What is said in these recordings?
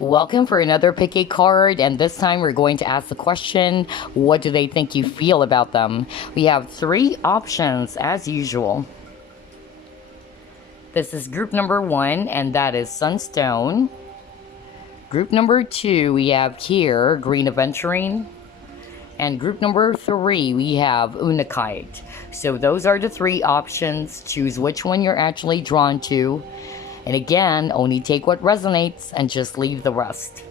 Welcome for another pick a card, and this time we're going to ask the question, what do they think you feel about them? We have three options as usual. This is group number 1, and that is Sunstone. Group number 2, we have here Green Aventurine. And group number 3, we have Unakite. So those are the three options. Choose which one you're actually drawn to. And again, only take what resonates and just leave the rest.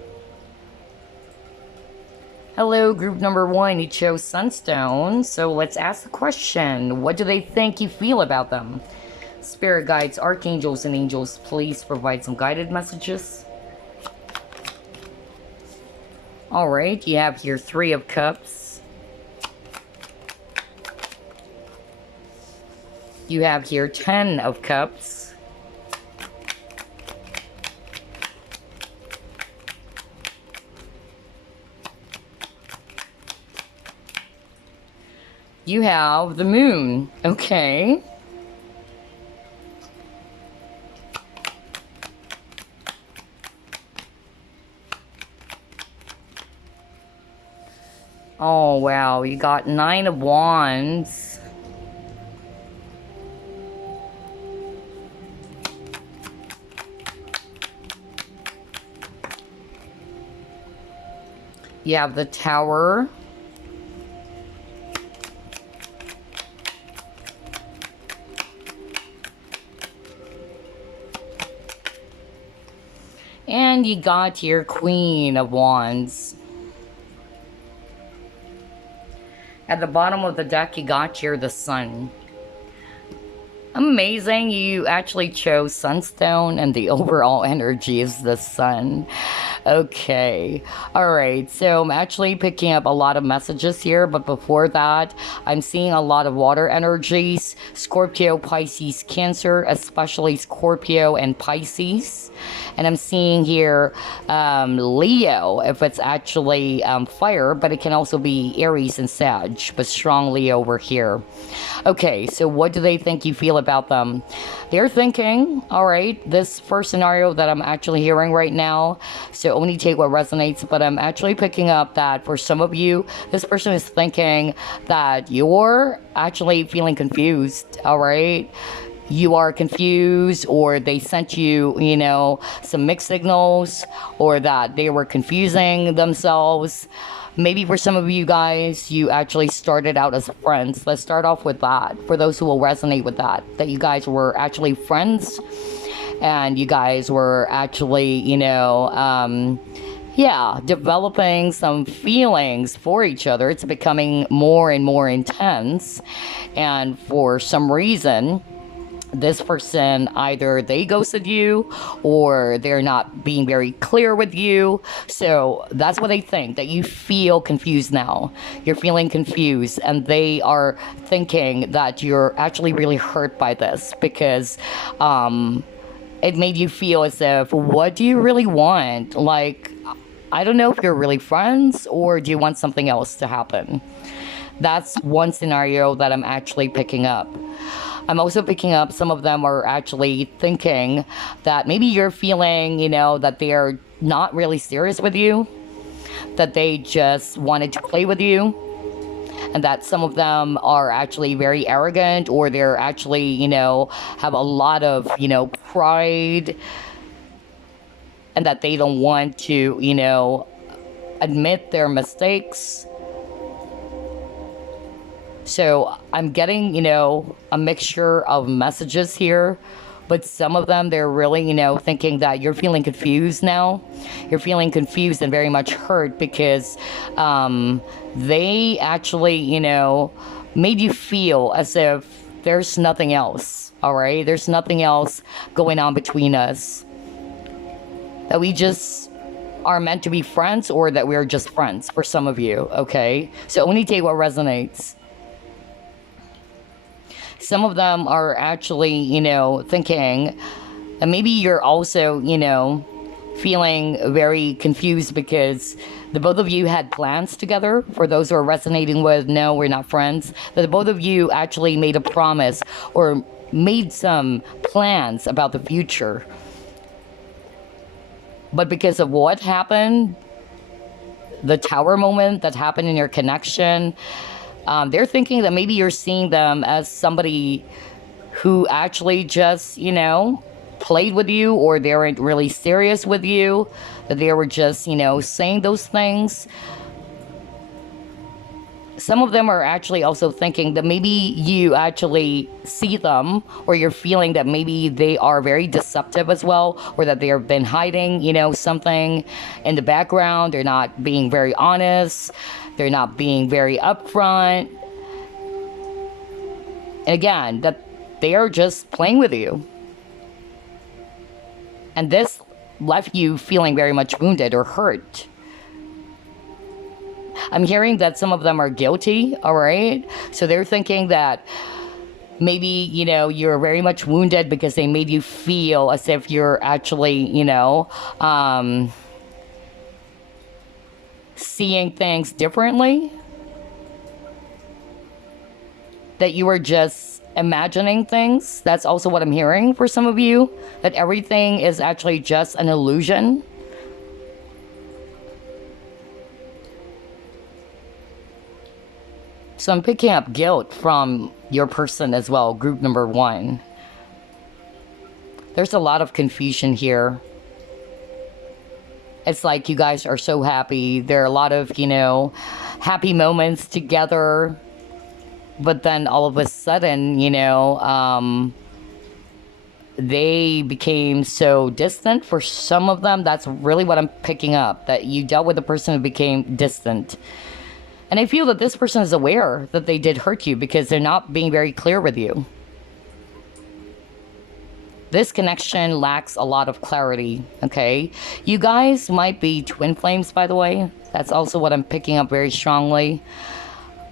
Hello, group number 1, you chose Sunstone. So let's ask the question, what do they think you feel about them? Spirit guides, archangels, and angels, please provide some guided messages. Alright, you have here 3 of Cups. You have here 10 of Cups. You have the Moon. Okay. Oh, wow. You got 9 of Wands. You have the Tower. And you got your Queen of Wands. At the bottom of the deck, you got here the Sun. Amazing, you actually chose Sunstone, and the overall energy is the Sun. Okay, alright, so I'm actually picking up a lot of messages here, but before that, I'm seeing a lot of water energies. Scorpio, Pisces, Cancer, especially Scorpio and Pisces. And I'm seeing here Leo, if it's actually fire, but it can also be Aries and Sag, but strong Leo over here. Okay, so what do they think you feel about them? They're thinking, alright, this first scenario that I'm actually hearing right now, so only take what resonates, but I'm actually picking up that for some of you, this person is thinking that you're actually feeling confused, alright? You are confused, or they sent you, you know, some mixed signals, or that they were confusing themselves. Maybe for some of you guys, you actually started out as friends. Let's start off with that. For those who will resonate with that you guys were actually friends, and you guys were actually, you know, yeah, developing some feelings for each other. It's becoming more and more intense, and for some reason, this person, either they ghosted you or they're not being very clear with you. So that's what they think, that you feel confused now. You're feeling confused, and they are thinking that you're actually really hurt by this because it made you feel as if, what do you really want? Like, I don't know if you're really friends, or do you want something else to happen? That's one scenario that I'm actually picking up. I'm also picking up some of them are actually thinking that maybe you're feeling, you know, that they're not really serious with you, that they just wanted to play with you, and that some of them are actually very arrogant, or they're actually, you know, have a lot of, you know, pride, and that they don't want to, you know, admit their mistakes. So I'm getting, you know, a mixture of messages here, but some of them, they're really, you know, thinking that you're feeling confused now. You're feeling confused and very much hurt because they actually, you know, made you feel as if there's nothing else, all right? There's nothing else going on between us. That we just are meant to be friends, or that we're just friends for some of you, okay? So only take what resonates. Some of them are actually, you know, thinking, and maybe you're also, you know, feeling very confused because the both of you had plans together. For those who are resonating with, no, we're not friends. That the both of you actually made a promise or made some plans about the future. But because of what happened, the tower moment that happened in your connection, they're thinking that maybe you're seeing them as somebody who actually just, you know, played with you, or they weren't really serious with you, that they were just, you know, saying those things. Some of them are actually also thinking that maybe you actually see them, or you're feeling that maybe they are very deceptive as well, or that they have been hiding, you know, something in the background. They're not being very honest. They're not being very upfront. And again, that they are just playing with you. And this left you feeling very much wounded or hurt. I'm hearing that some of them are guilty, all right? So they're thinking that maybe, you know, you're very much wounded because they made you feel as if you're actually, you know, seeing things differently. That you were just imagining things. That's also what I'm hearing for some of you. That everything is actually just an illusion. So I'm picking up guilt from your person as well, group number 1. There's a lot of confusion here. It's like you guys are so happy. There are a lot of, you know, happy moments together. But then all of a sudden, you know, they became so distant for some of them. That's really what I'm picking up. That you dealt with a person who became distant. And I feel that this person is aware that they did hurt you because they're not being very clear with you. This connection lacks a lot of clarity, okay? You guys might be twin flames, by the way. That's also what I'm picking up very strongly.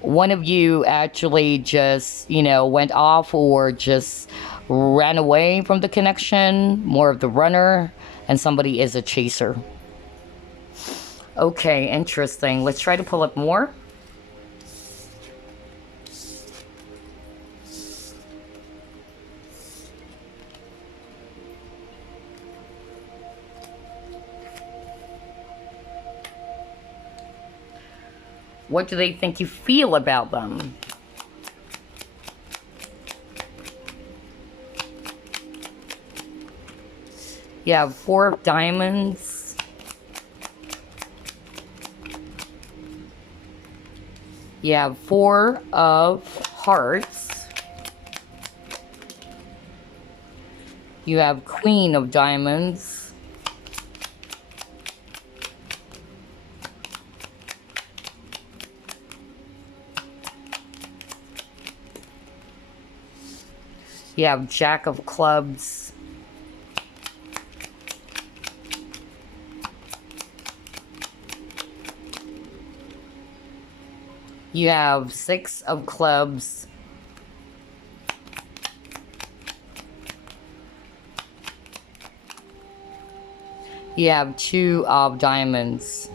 One of you actually just, you know, went off or just ran away from the connection, more of the runner, and somebody is a chaser. Okay, interesting. Let's try to pull up more. What do they think you feel about them? You have 4 of diamonds. You have 4 of hearts. You have Queen of diamonds. You have Jack of clubs. You have 6 of clubs. You have 2 of diamonds.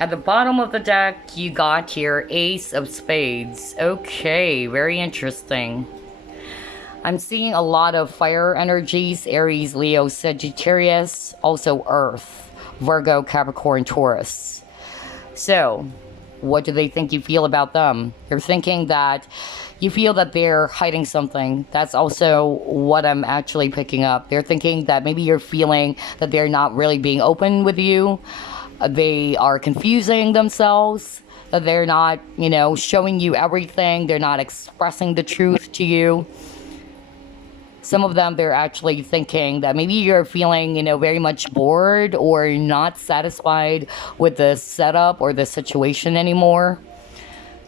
At the bottom of the deck, you got here Ace of Spades. Okay, very interesting. I'm seeing a lot of fire energies, Aries, Leo, Sagittarius, also Earth, Virgo, Capricorn, Taurus. So, what do they think you feel about them? You're thinking that you feel that they're hiding something. That's also what I'm actually picking up. They're thinking that maybe you're feeling that they're not really being open with you. They are confusing themselves, that they're not, you know, showing you everything. They're not expressing the truth to you. Some of them, they're actually thinking that maybe you're feeling, you know, very much bored or not satisfied with the setup or the situation anymore.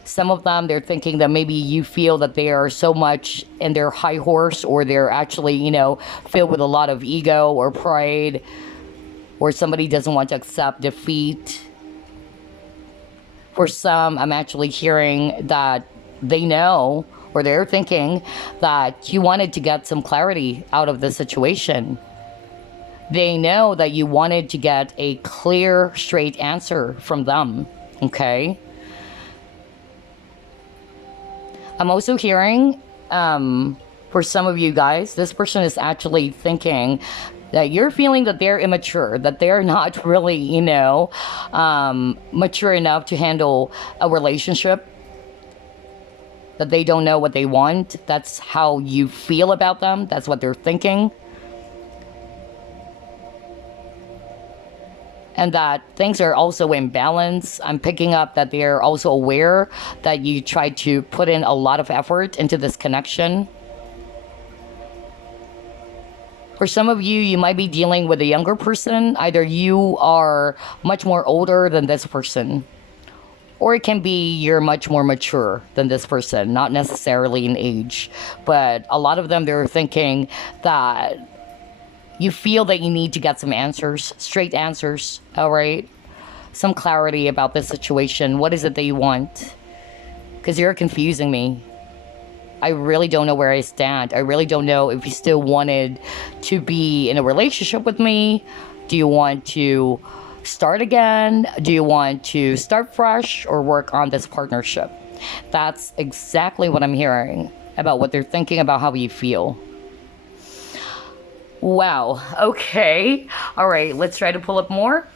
Some of them, they're thinking that maybe you feel that they are so much in their high horse, or they're actually, you know, filled with a lot of ego or pride, or somebody doesn't want to accept defeat. For some, I'm actually hearing that they know, or they're thinking that you wanted to get some clarity out of the situation. They know that you wanted to get a clear, straight answer from them, okay? I'm also hearing For some of you guys, this person is actually thinking that you're feeling that they're immature, that they're not really, mature enough to handle a relationship, that they don't know what they want. That's how you feel about them. That's what they're thinking. And that things are also in balance. I'm picking up that they're also aware that you try to put in a lot of effort into this connection. For some of you, you might be dealing with a younger person. Either you are much more older than this person, or it can be you're much more mature than this person, not necessarily in age. But a lot of them, they're thinking that you feel that you need to get some answers, straight answers, all right? Some clarity about this situation. What is it that you want? Because you're confusing me. I really don't know where I stand. I really don't know if you still wanted to be in a relationship with me. Do you want to start again? Do you want to start fresh or work on this partnership? That's exactly what I'm hearing about what they're thinking about how you feel. Wow. Okay. All right. Let's try to pull up more.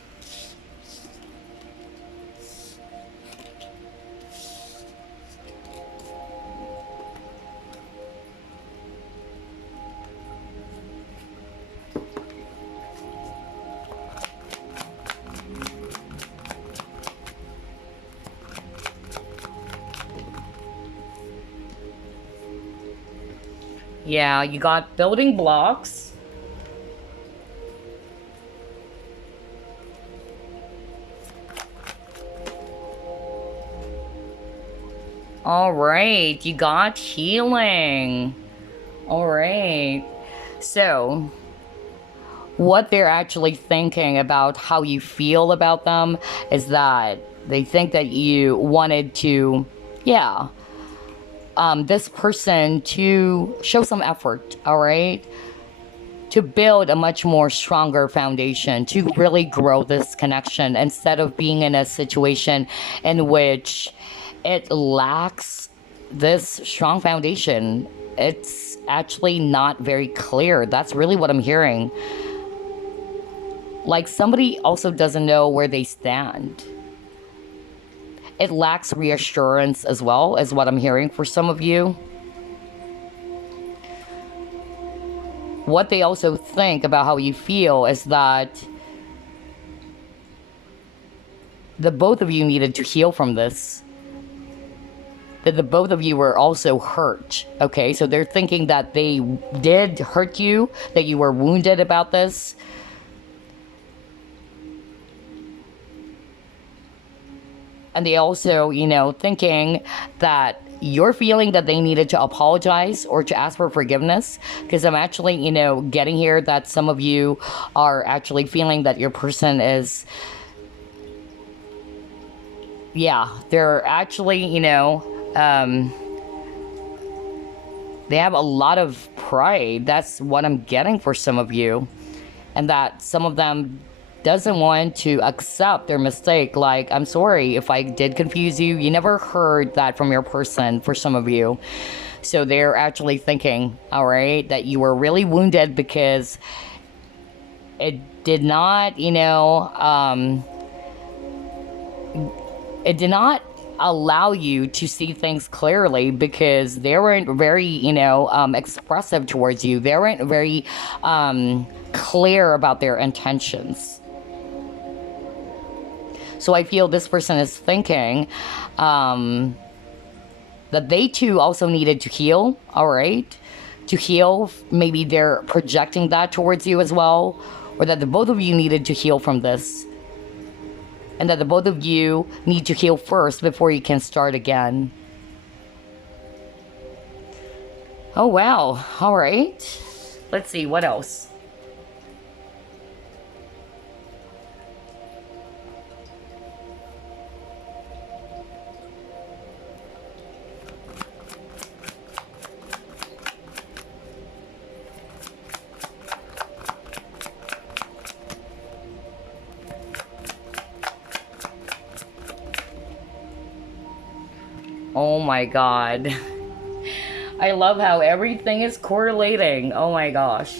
Yeah, you got building blocks. All right, you got healing. All right. So, what they're actually thinking about how you feel about them is that they think that you wanted to, this person to show some effort, all right? To build a much more stronger foundation, to really grow this connection instead of being in a situation in which it lacks this strong foundation. It's actually not very clear. That's really what I'm hearing. Like somebody also doesn't know where they stand. It lacks reassurance as well, is what I'm hearing for some of you. What they also think about how you feel is that the both of you needed to heal from this. That the both of you were also hurt. Okay, so they're thinking that they did hurt you, that you were wounded about this. And they also, thinking that you're feeling that they needed to apologize or to ask for forgiveness. Because I'm actually, getting here that some of you are actually feeling that your person is, they're actually, they have a lot of pride. That's what I'm getting for some of you. And that some of them doesn't want to accept their mistake. Like, I'm sorry if I did confuse you. You never heard that from your person for some of you. So they're actually thinking, all right, that you were really wounded because it did not, it did not allow you to see things clearly because they weren't very, expressive towards you. They weren't very clear about their intentions. So I feel this person is thinking that they too also needed to heal, all right? To heal, maybe they're projecting that towards you as well, or that the both of you needed to heal from this. And that the both of you need to heal first before you can start again. Oh, wow. All right. Let's see, what else? Oh my God. I love how everything is correlating. Oh my gosh.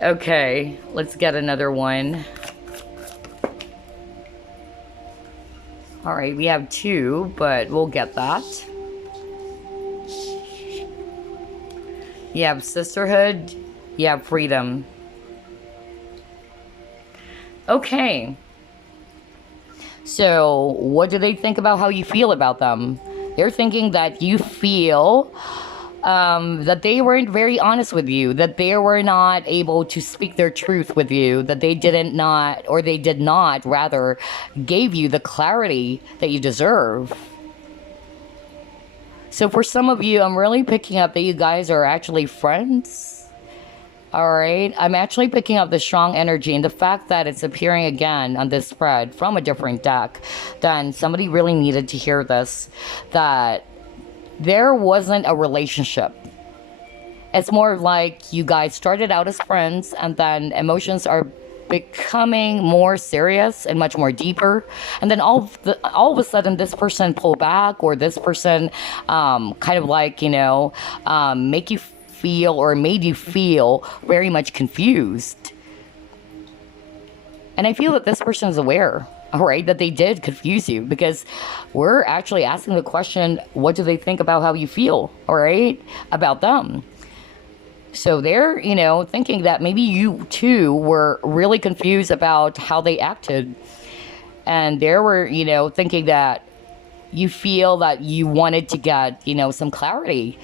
Okay, let's get another one. All right, we have two, but we'll get that. You have sisterhood, you have freedom. Okay. So, what do they think about how you feel about them? They're thinking that you feel that they weren't very honest with you, that they were not able to speak their truth with you, that they didn't not, or they did not, rather, gave you the clarity that you deserve. So for some of you, I'm really picking up that you guys are actually friends. All right, I'm actually picking up the strong energy and the fact that it's appearing again on this spread from a different deck. Then somebody really needed to hear this, that there wasn't a relationship. It's more like you guys started out as friends and then emotions are becoming more serious and much more deeper, and then all of a sudden this person pull back, or this person kind of like, you know, make you feel, or made you feel very much confused. And I feel that this person is aware, all right, that they did confuse you, because we're actually asking the question, what do they think about how you feel, all right, about them? So they're, you know, thinking that maybe you too were really confused about how they acted. And they were, you know, thinking that you feel that you wanted to get, you know, some clarity.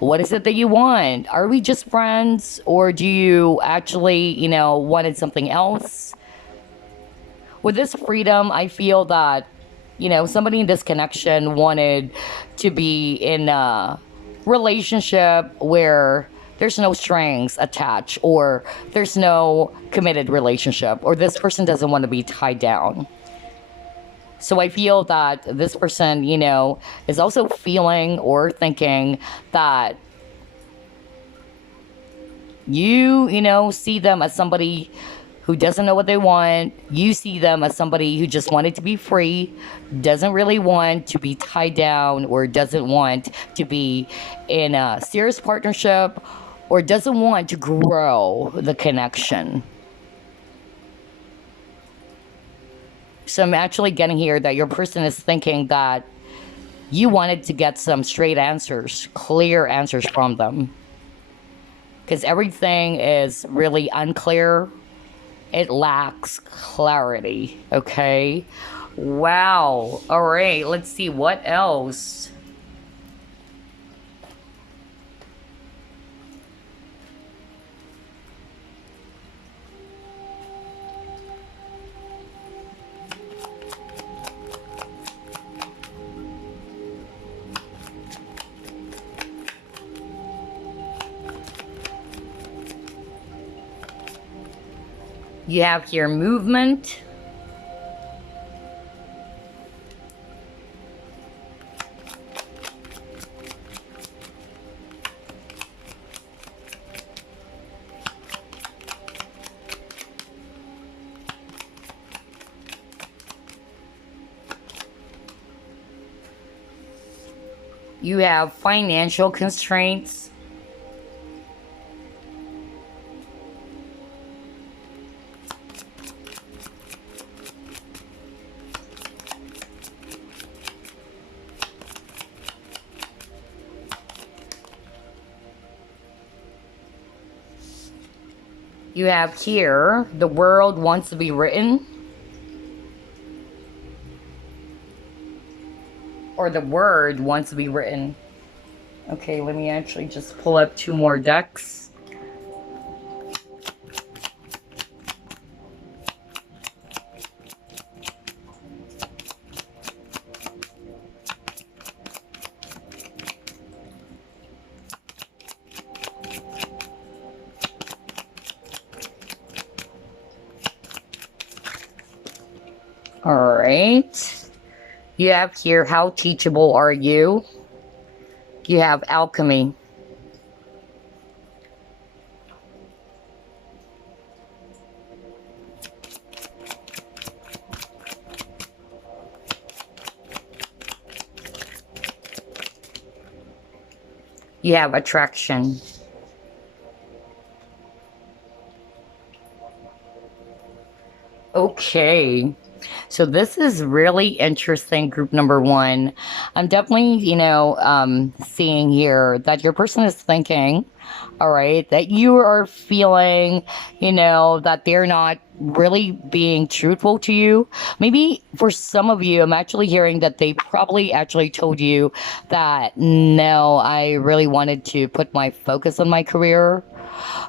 What is it that you want? Are we just friends, or do you actually, you know, wanted something else? With this freedom, I feel that, you know, somebody in this connection wanted to be in a relationship where there's no strings attached, or there's no committed relationship, or this person doesn't want to be tied down. So I feel that this person, you know, is also feeling or thinking that you know, see them as somebody who doesn't know what they want. You see them as somebody who just wanted to be free, doesn't really want to be tied down, or doesn't want to be in a serious partnership, or doesn't want to grow the connection. So I'm actually getting here that your person is thinking that you wanted to get some straight answers, clear answers from them. Because everything is really unclear. It lacks clarity, okay? Wow. All right, let's see what else. You have here movement. You have financial constraints. You have here, the world wants to be written. Or the word wants to be written. Okay, let me actually just pull up two more decks. All right. You have here, how teachable are you? You have alchemy. You have attraction. Okay. So this is really interesting, group number one. I'm definitely, seeing here that your person is thinking, all right, that you are feeling, that they're not really being truthful to you. Maybe for some of you, I'm actually hearing that they probably actually told you that, no, I really wanted to put my focus on my career.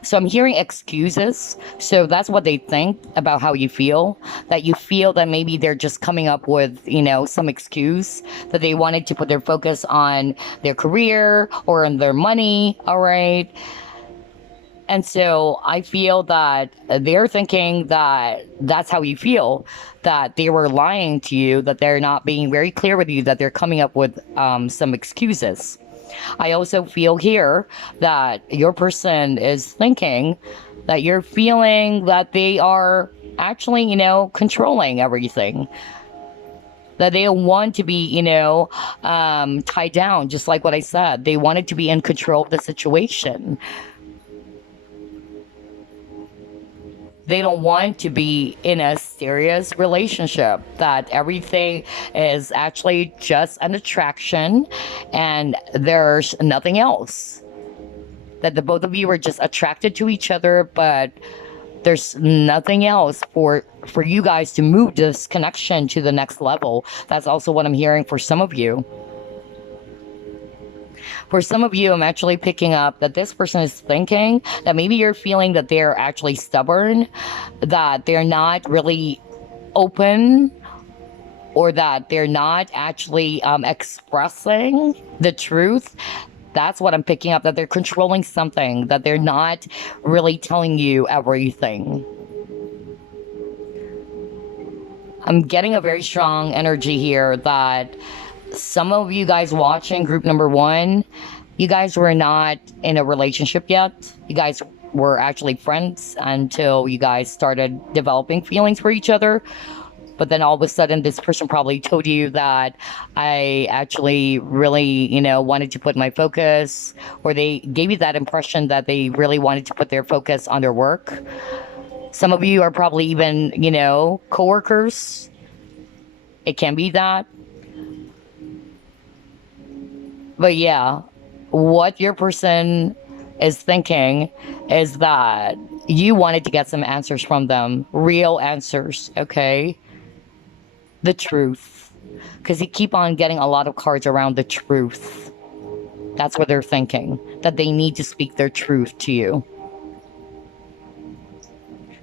So I'm hearing excuses. So that's what they think about how you feel. That you feel that maybe they're just coming up with, some excuse that they wanted to put their focus on their career or on their money. All right. And so I feel that they're thinking that that's how you feel, that they were lying to you, that they're not being very clear with you, that they're coming up with some excuses. I also feel here that your person is thinking that you're feeling that they are actually, controlling everything. That they don't want to be, tied down, just like what I said. They wanted to be in control of the situation. They don't want to be in a serious relationship, that everything is actually just an attraction and there's nothing else, that the both of you are just attracted to each other, but there's nothing else for you guys to move this connection to the next level. That's also what I'm hearing for some of you. For some of you, I'm actually picking up that this person is thinking that maybe you're feeling that they're actually stubborn, that they're not really open, or that they're not actually expressing the truth. That's what I'm picking up, that they're controlling something, that they're not really telling you everything. I'm getting a very strong energy here that some of you guys watching group number one, you guys were not in a relationship yet. You guys were actually friends until you guys started developing feelings for each other. But then all of a sudden, this person probably told you that I actually really, wanted to put my focus, or they gave you that impression that they really wanted to put their focus on their work. Some of you are probably even, coworkers. It can be that. But yeah, what your person is thinking is that you wanted to get some answers from them, real answers, okay? The truth. Because you keep on getting a lot of cards around the truth. That's what they're thinking, that they need to speak their truth to you.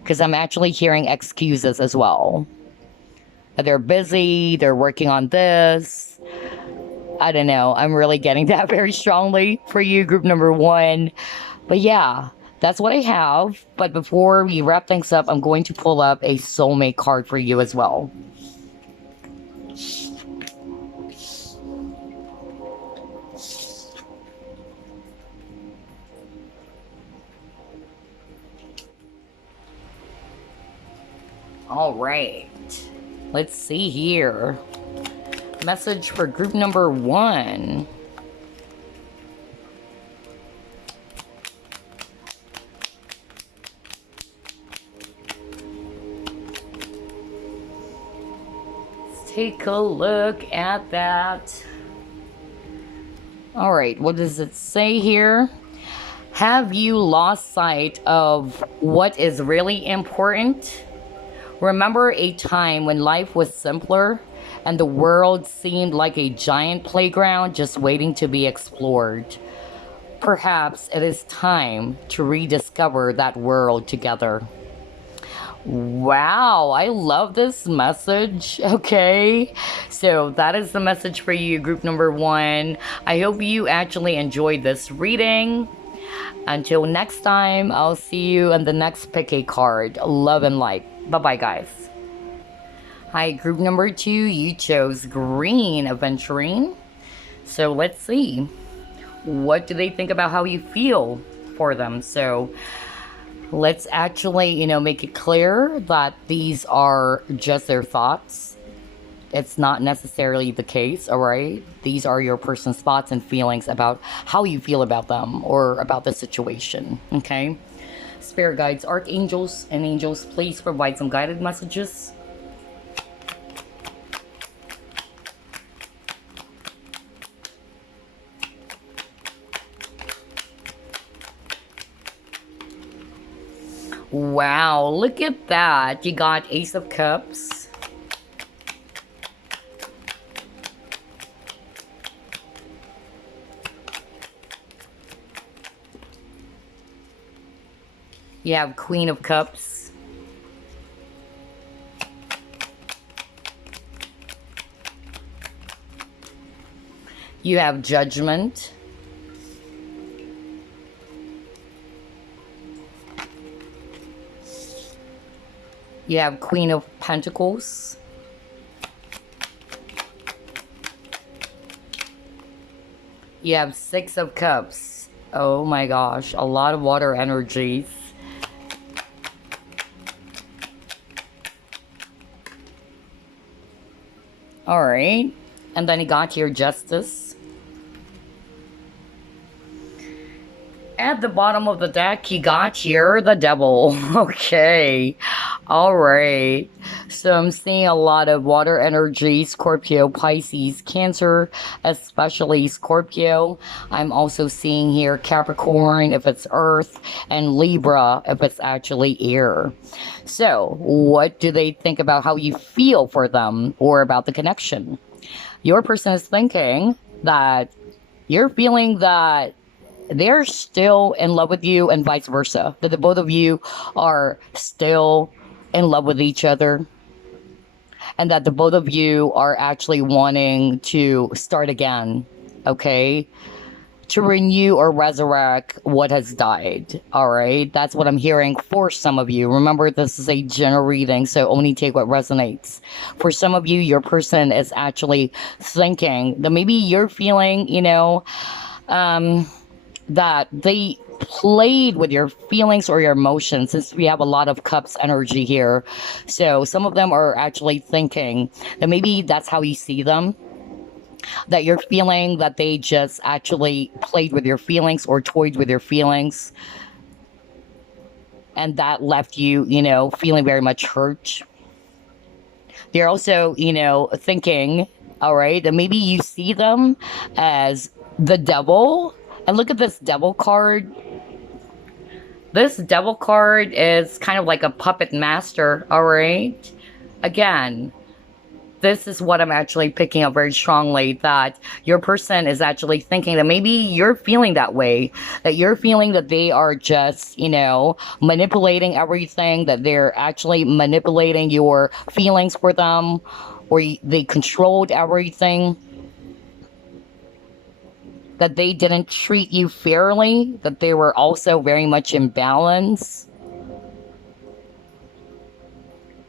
Because I'm actually hearing excuses as well. They're busy, they're working on this. I don't know. I'm really getting that very strongly for you, group number one. But yeah, that's what I have. But before we wrap things up, I'm going to pull up a soulmate card for you as well. All right. Let's see here. Message for group number one. Let's take a look at that. All right, what does it say here? Have you lost sight of what is really important? Remember a time when life was simpler and the world seemed like a giant playground just waiting to be explored. Perhaps it is time to rediscover that world together. Wow, I love this message. Okay, so that is the message for you, group number one. I hope you actually enjoyed this reading. Until next time, I'll see you in the next pick a card. Love and light. Bye-bye, guys. Hi, group number two. You chose green, Aventurine. So let's see. What do they think about how you feel for them? So let's actually, make it clear that these are just their thoughts. it's not necessarily the case, all right? These are your person's thoughts and feelings about how you feel about them or about the situation, okay? Spirit guides, archangels, and angels, please provide some guided messages. Wow, look at that. You got Ace of Cups. You have Queen of Cups. You have Judgment. You have Queen of Pentacles. You have Six of Cups. Oh my gosh, a lot of water energies. Alright, and then you got your Justice. At the bottom of the deck, you got here the Devil. Okay. Alright. So I'm seeing a lot of water energy, Scorpio, Pisces, Cancer, especially Scorpio. I'm also seeing here Capricorn if it's Earth, and Libra if it's actually air. So what do they think about how you feel for them or about the connection? Your person is thinking that you're feeling that they're still in love with you and vice versa. That the both of you are still in love with each other. And that the both of you are actually wanting to start again. Okay? To renew or resurrect what has died. Alright? That's what I'm hearing for some of you. Remember, this is a general reading, so only take what resonates. For some of you, your person is actually thinking that maybe you're feeling, you know, that they played with your feelings or your emotions, since we have a lot of cups energy here. So some of them are actually thinking that maybe that's how you see them, that you're feeling that they just actually played with your feelings or toyed with your feelings, and that left you, you know, feeling very much hurt. They're also, you know, thinking, all right, that maybe you see them as the devil. And look at this Devil card. This Devil card is kind of like a puppet master, all right? Again, this is what I'm actually picking up very strongly, that your person is actually thinking that maybe you're feeling that way, that you're feeling that they are just, you know, manipulating everything, that they're actually manipulating your feelings for them, or they controlled everything, that they didn't treat you fairly, that they were also very much imbalanced.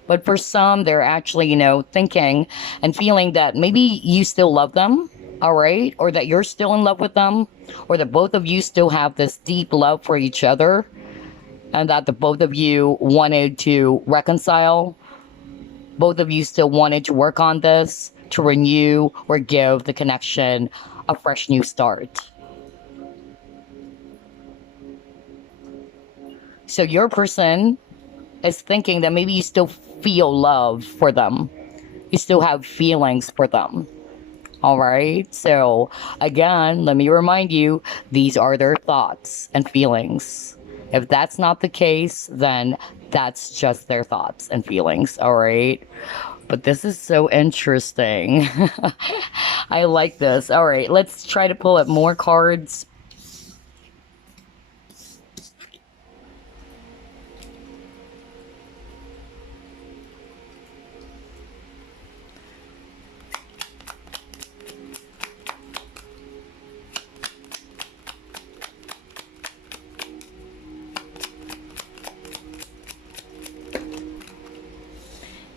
But for some, they're actually, you know, thinking and feeling that maybe you still love them, all right? Or that you're still in love with them, or that both of you still have this deep love for each other, and that the both of you wanted to reconcile. Both of you still wanted to work on this, to renew or give the connection a fresh new start. So your person is thinking that maybe you still feel love for them. You still have feelings for them. All right. So again, let me remind you, these are their thoughts and feelings. If that's not the case, then that's just their thoughts and feelings. All right. But this is so interesting. I like this. All right, let's try to pull up more cards.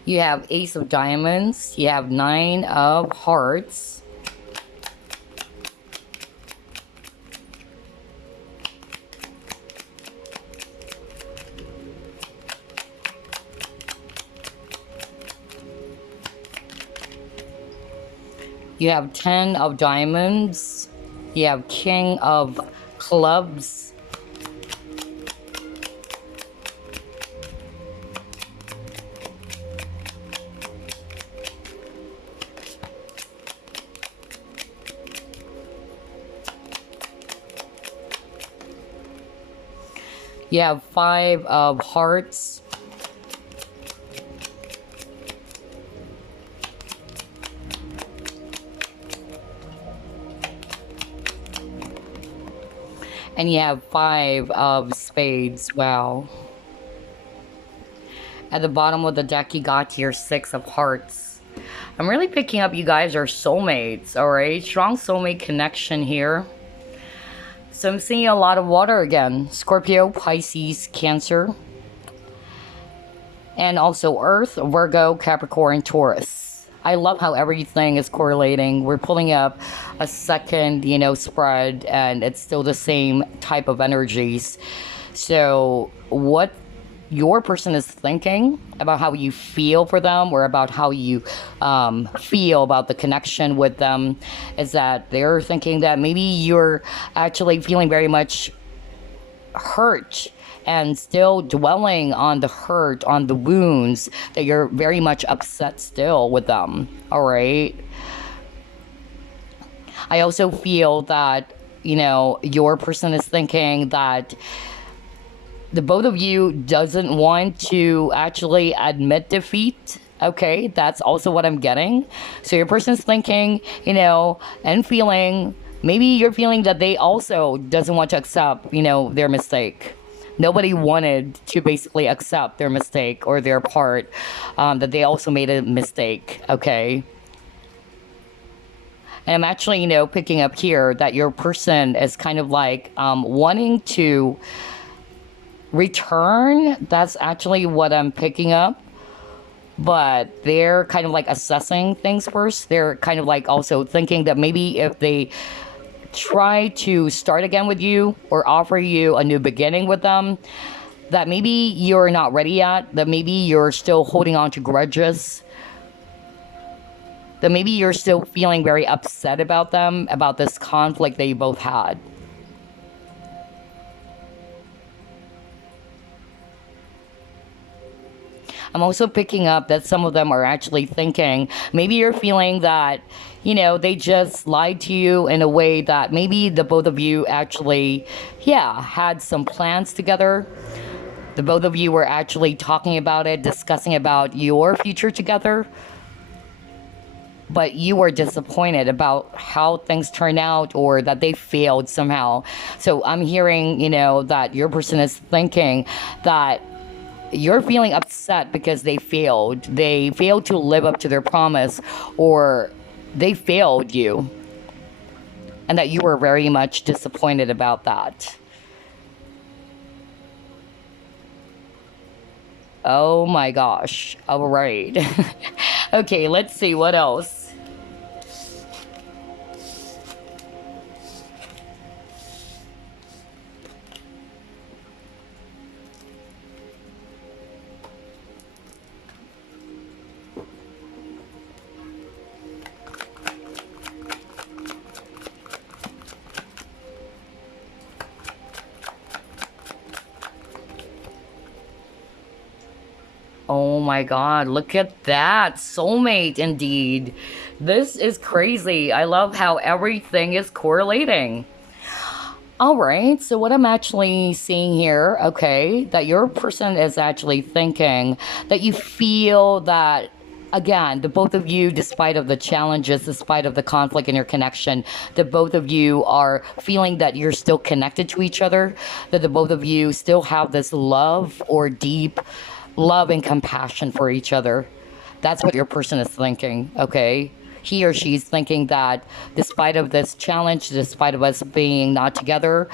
You have Ace of Diamonds. You have Nine of Hearts. You have 10 of diamonds. You have king of clubs. You have 5 of hearts. And you have 5 of spades. Wow. At the bottom of the deck, you got your 6 of hearts. I'm really picking up you guys are soulmates, alright? Strong soulmate connection here. So I'm seeing a lot of water again. Scorpio, Pisces, Cancer. And also Earth, Virgo, Capricorn, Taurus. I love how everything is correlating. We're pulling up a second, you know, spread, and it's still the same type of energies. So what your person is thinking about how you feel for them, or about how you feel about the connection with them, is that they're thinking that maybe you're actually feeling very much hurt and still dwelling on the hurt, on the wounds, that you're very much upset still with them. All right. I also feel that, you know, your person is thinking that the both of you doesn't want to actually admit defeat. Okay, that's also what I'm getting. So your person's thinking, you know, and feeling, maybe you're feeling that they also doesn't want to accept, you know, their mistake. Nobody wanted to basically accept their mistake or their part, that they also made a mistake. Okay. And I'm actually, you know, picking up here that your person is kind of like wanting to return. That's actually what I'm picking up. But they're kind of like assessing things first. They're kind of like also thinking that maybe if they try to start again with you or offer you a new beginning with them, that maybe you're not ready yet, that maybe you're still holding on to grudges, that maybe you're still feeling very upset about them, about this conflict that you both had. I'm also picking up that some of them are actually thinking, maybe you're feeling that, you know, they just lied to you in a way that maybe the both of you actually, yeah, had some plans together. The both of you were actually talking about it, discussing about your future together. But you were disappointed about how things turned out, or that they failed somehow. So I'm hearing, you know, that your person is thinking that you're feeling upset because they failed. They failed to live up to their promise, or they failed you. And that you were very much disappointed about that. Oh my gosh. All right. Okay, let's see what else. Oh my god, look at that. Soulmate indeed. This is crazy. I love how everything is correlating. All right, so what I'm actually seeing here, okay, that your person is actually thinking that you feel that, again, the both of you, despite of the challenges, despite of the conflict in your connection, the both of you are feeling that you're still connected to each other, that the both of you still have this love or deep love and compassion for each other. That's what your person is thinking, okay? He or she's thinking that despite of this challenge, despite of us being not together,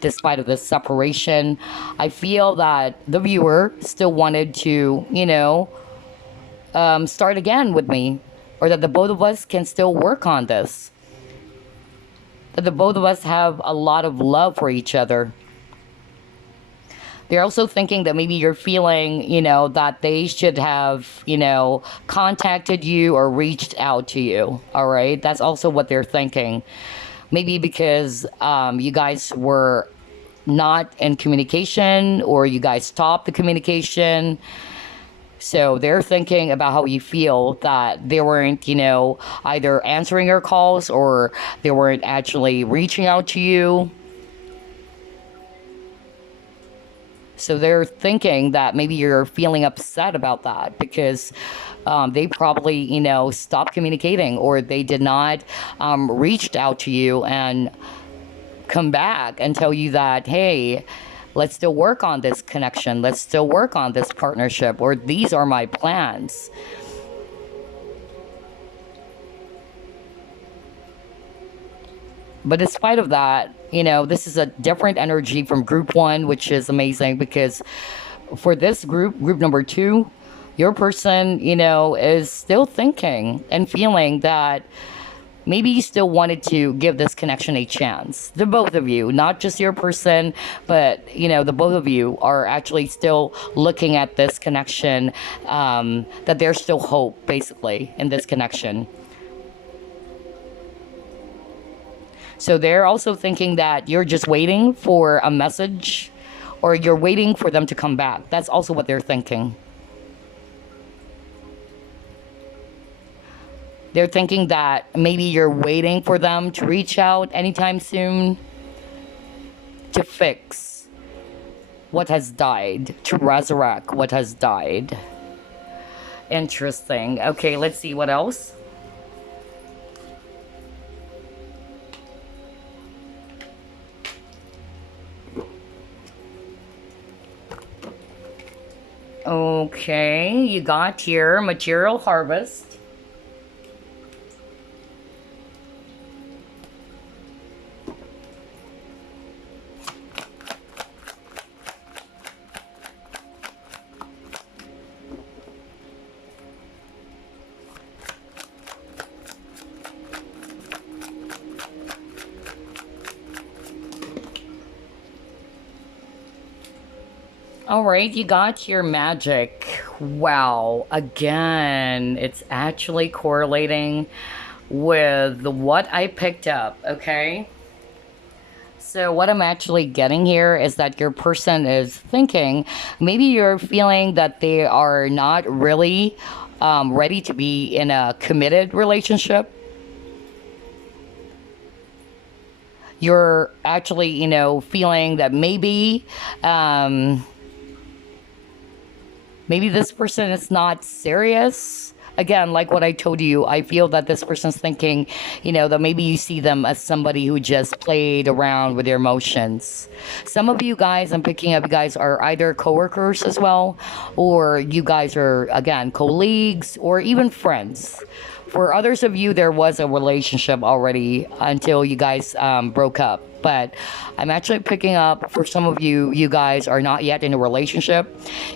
despite of this separation, I feel that the viewer still wanted to, you know, start again with me, or that the both of us can still work on this, that the both of us have a lot of love for each other. They're also thinking that maybe you're feeling, that they should have, contacted you or reached out to you. All right. That's also what they're thinking. Maybe because you guys were not in communication or you guys stopped the communication. So they're thinking about how you feel that they weren't, either answering your calls or they weren't actually reaching out to you. So they're thinking that maybe you're feeling upset about that because they probably, stopped communicating or they did not reached out to you and come back and tell you that, hey, let's still work on this connection. Let's still work on this partnership, or these are my plans. But in spite of that, this is a different energy from group one, which is amazing because for this group number two, your person, is still thinking and feeling that maybe you still wanted to give this connection a chance. The both of you, not just your person, but, the both of you are actually still looking at this connection, that there's still hope, basically, in this connection. So they're also thinking that you're just waiting for a message or you're waiting for them to come back. That's also what they're thinking. They're thinking that maybe you're waiting for them to reach out anytime soon to fix what has died, to resurrect what has died. Interesting. Okay, let's see what else. Okay, you got here material harvest. All right, you got your magic. Wow, again, it's actually correlating with what I picked up, okay? So what I'm actually getting here is that your person is thinking, maybe you're feeling that they are not really ready to be in a committed relationship. You're actually, feeling that maybe this person is not serious. Again, like what I told you, I feel that this person's thinking, that maybe you see them as somebody who just played around with their emotions. Some of you guys, I'm picking up, you guys are either coworkers as well, or you guys are, again, colleagues, or even friends. For others of you, there was a relationship already until you guys broke up. But I'm actually picking up for some of you, you guys are not yet in a relationship.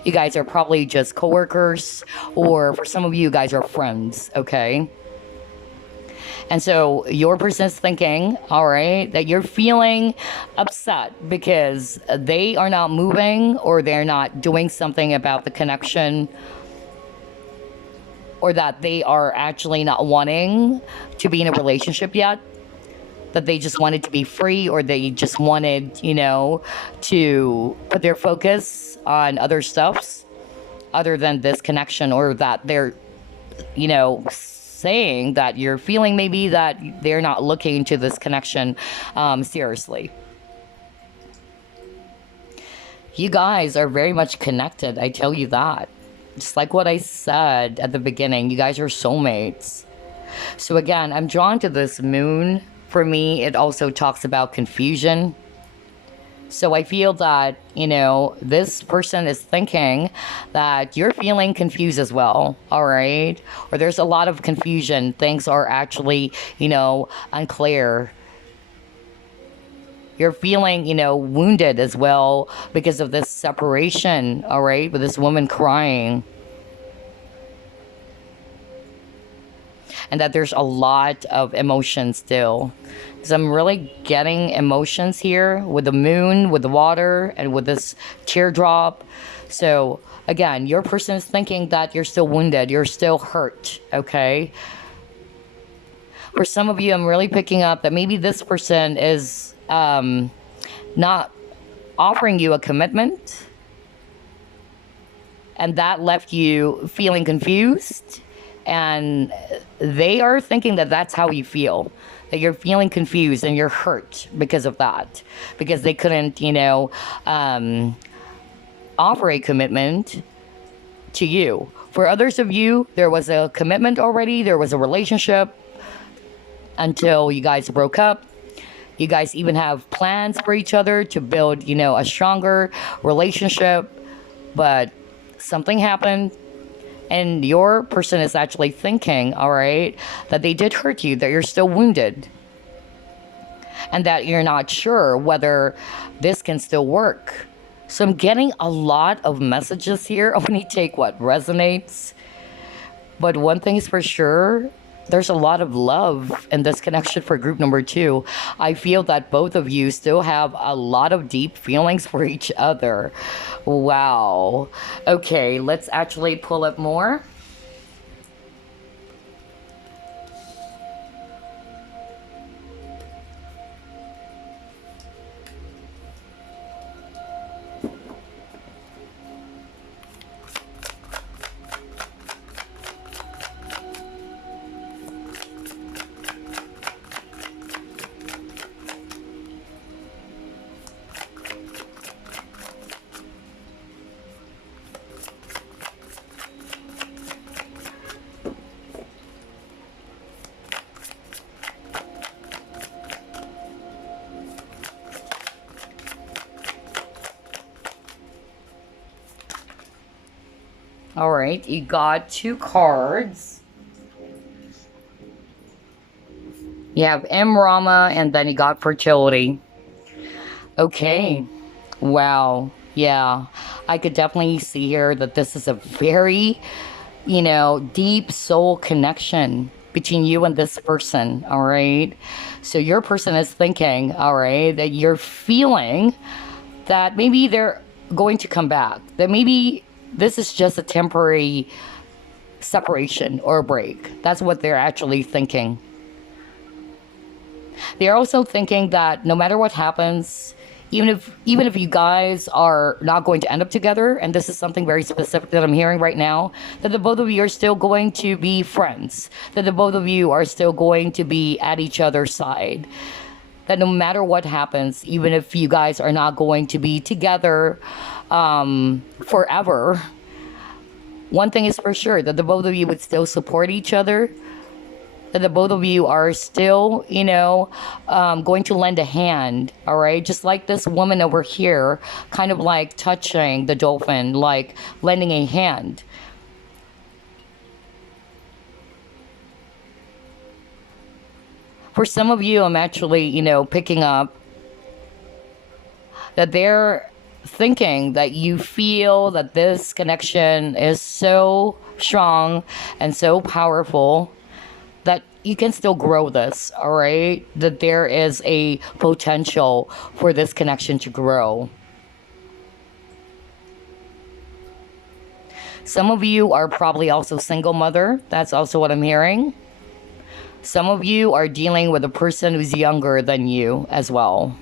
You guys are probably just coworkers, or for some of you, you guys are friends, okay? And so your person's thinking, all right, that you're feeling upset because they are not moving or they're not doing something about the connection, or that they are actually not wanting to be in a relationship yet, that they just wanted to be free, or they just wanted, to put their focus on other stuffs other than this connection, or that they're, saying that you're feeling maybe that they're not looking into this connection seriously. You guys are very much connected, I tell you that. Just like what I said at the beginning, you guys are soulmates. So again, I'm drawn to this moon. For me, it also talks about confusion. So I feel that, this person is thinking that you're feeling confused as well, all right? Or there's a lot of confusion. Things are actually, unclear. You're feeling, wounded as well because of this separation, all right, with this woman crying. And that there's a lot of emotion still. Because I'm really getting emotions here with the moon, with the water, and with this teardrop. So again, your person is thinking that you're still wounded, you're still hurt, okay? For some of you, I'm really picking up that maybe this person is not offering you a commitment, and that left you feeling confused, and they are thinking that that's how you feel, that you're feeling confused and you're hurt because of that, because they couldn't, offer a commitment to you. For others of you, there was a commitment already, there was a relationship until you guys broke up. You guys even have plans for each other to build, a stronger relationship, but something happened, and your person is actually thinking, all right, that they did hurt you, that you're still wounded, and that you're not sure whether this can still work. So I'm getting a lot of messages here. Only take what resonates. But one thing is for sure, there's a lot of love in this connection for group number 2. I feel that both of you still have a lot of deep feelings for each other. Wow. Okay, let's actually pull up more. All right, you got 2 cards. You have M Rama, and then you got fertility. Okay. Wow. Yeah. I could definitely see here that this is a very, deep soul connection between you and this person. All right. So your person is thinking, all right, that you're feeling that maybe they're going to come back, that maybe this is just a temporary separation or break. That's what they're actually thinking. They're also thinking that no matter what happens, even if you guys are not going to end up together, and this is something very specific that I'm hearing right now, that the both of you are still going to be friends, that the both of you are still going to be at each other's side, that no matter what happens, even if you guys are not going to be together forever, one thing is for sure, that the both of you would still support each other, that the both of you are still, going to lend a hand, all right? Just like this woman over here, kind of like touching the dolphin, like lending a hand. For some of you, I'm actually, picking up that they're thinking that you feel that this connection is so strong and so powerful that you can still grow this, all right? That there is a potential for this connection to grow. Some of you are probably also single mother. That's also what I'm hearing. Some of you are dealing with a person who's younger than you as well.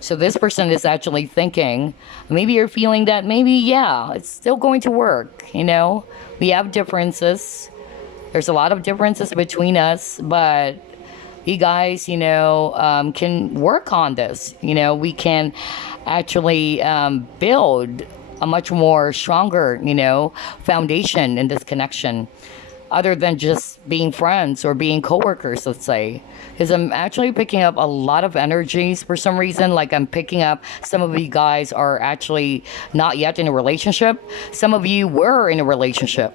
So this person is actually thinking, maybe you're feeling that maybe, yeah, it's still going to work, We have differences. There's a lot of differences between us, but you guys, can work on this. We can actually build a much more stronger, foundation in this connection, other than just being friends or being coworkers, let's say. Because I'm actually picking up a lot of energies for some reason. Like I'm picking up some of you guys are actually not yet in a relationship. Some of you were in a relationship.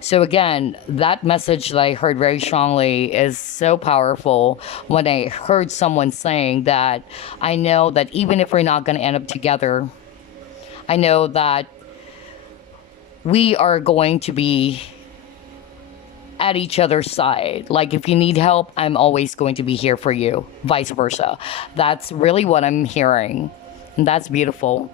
So again, that message that I heard very strongly is so powerful when I heard someone saying that I know that even if we're not going to end up together, I know that we are going to be at each other's side. Like if you need help, I'm always going to be here for you, vice versa. That's really what I'm hearing. And that's beautiful.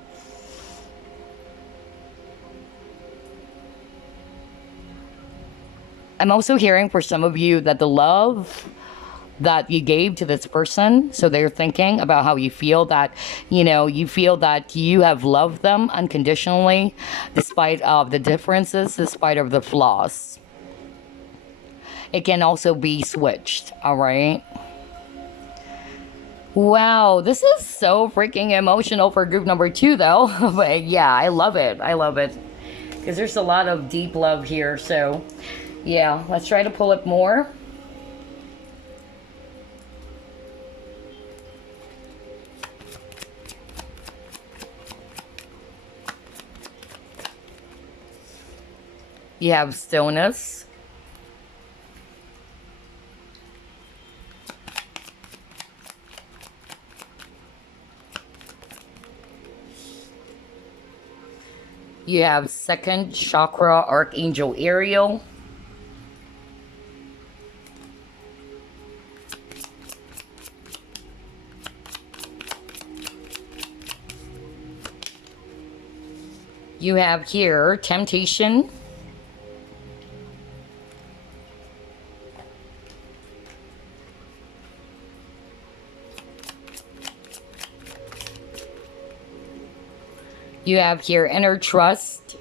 I'm also hearing for some of you that the love that you gave to this person, so they're thinking about how you feel, that you feel that you have loved them unconditionally despite of the differences, despite of the flaws. It can also be switched, all right? Wow, this is so freaking emotional for group number 2 though. But yeah, I love it. I love it. Because there's a lot of deep love here. So yeah, let's try to pull up more. You have stillness. You have second chakra, Archangel Ariel. You have here temptation. You have here inner trust.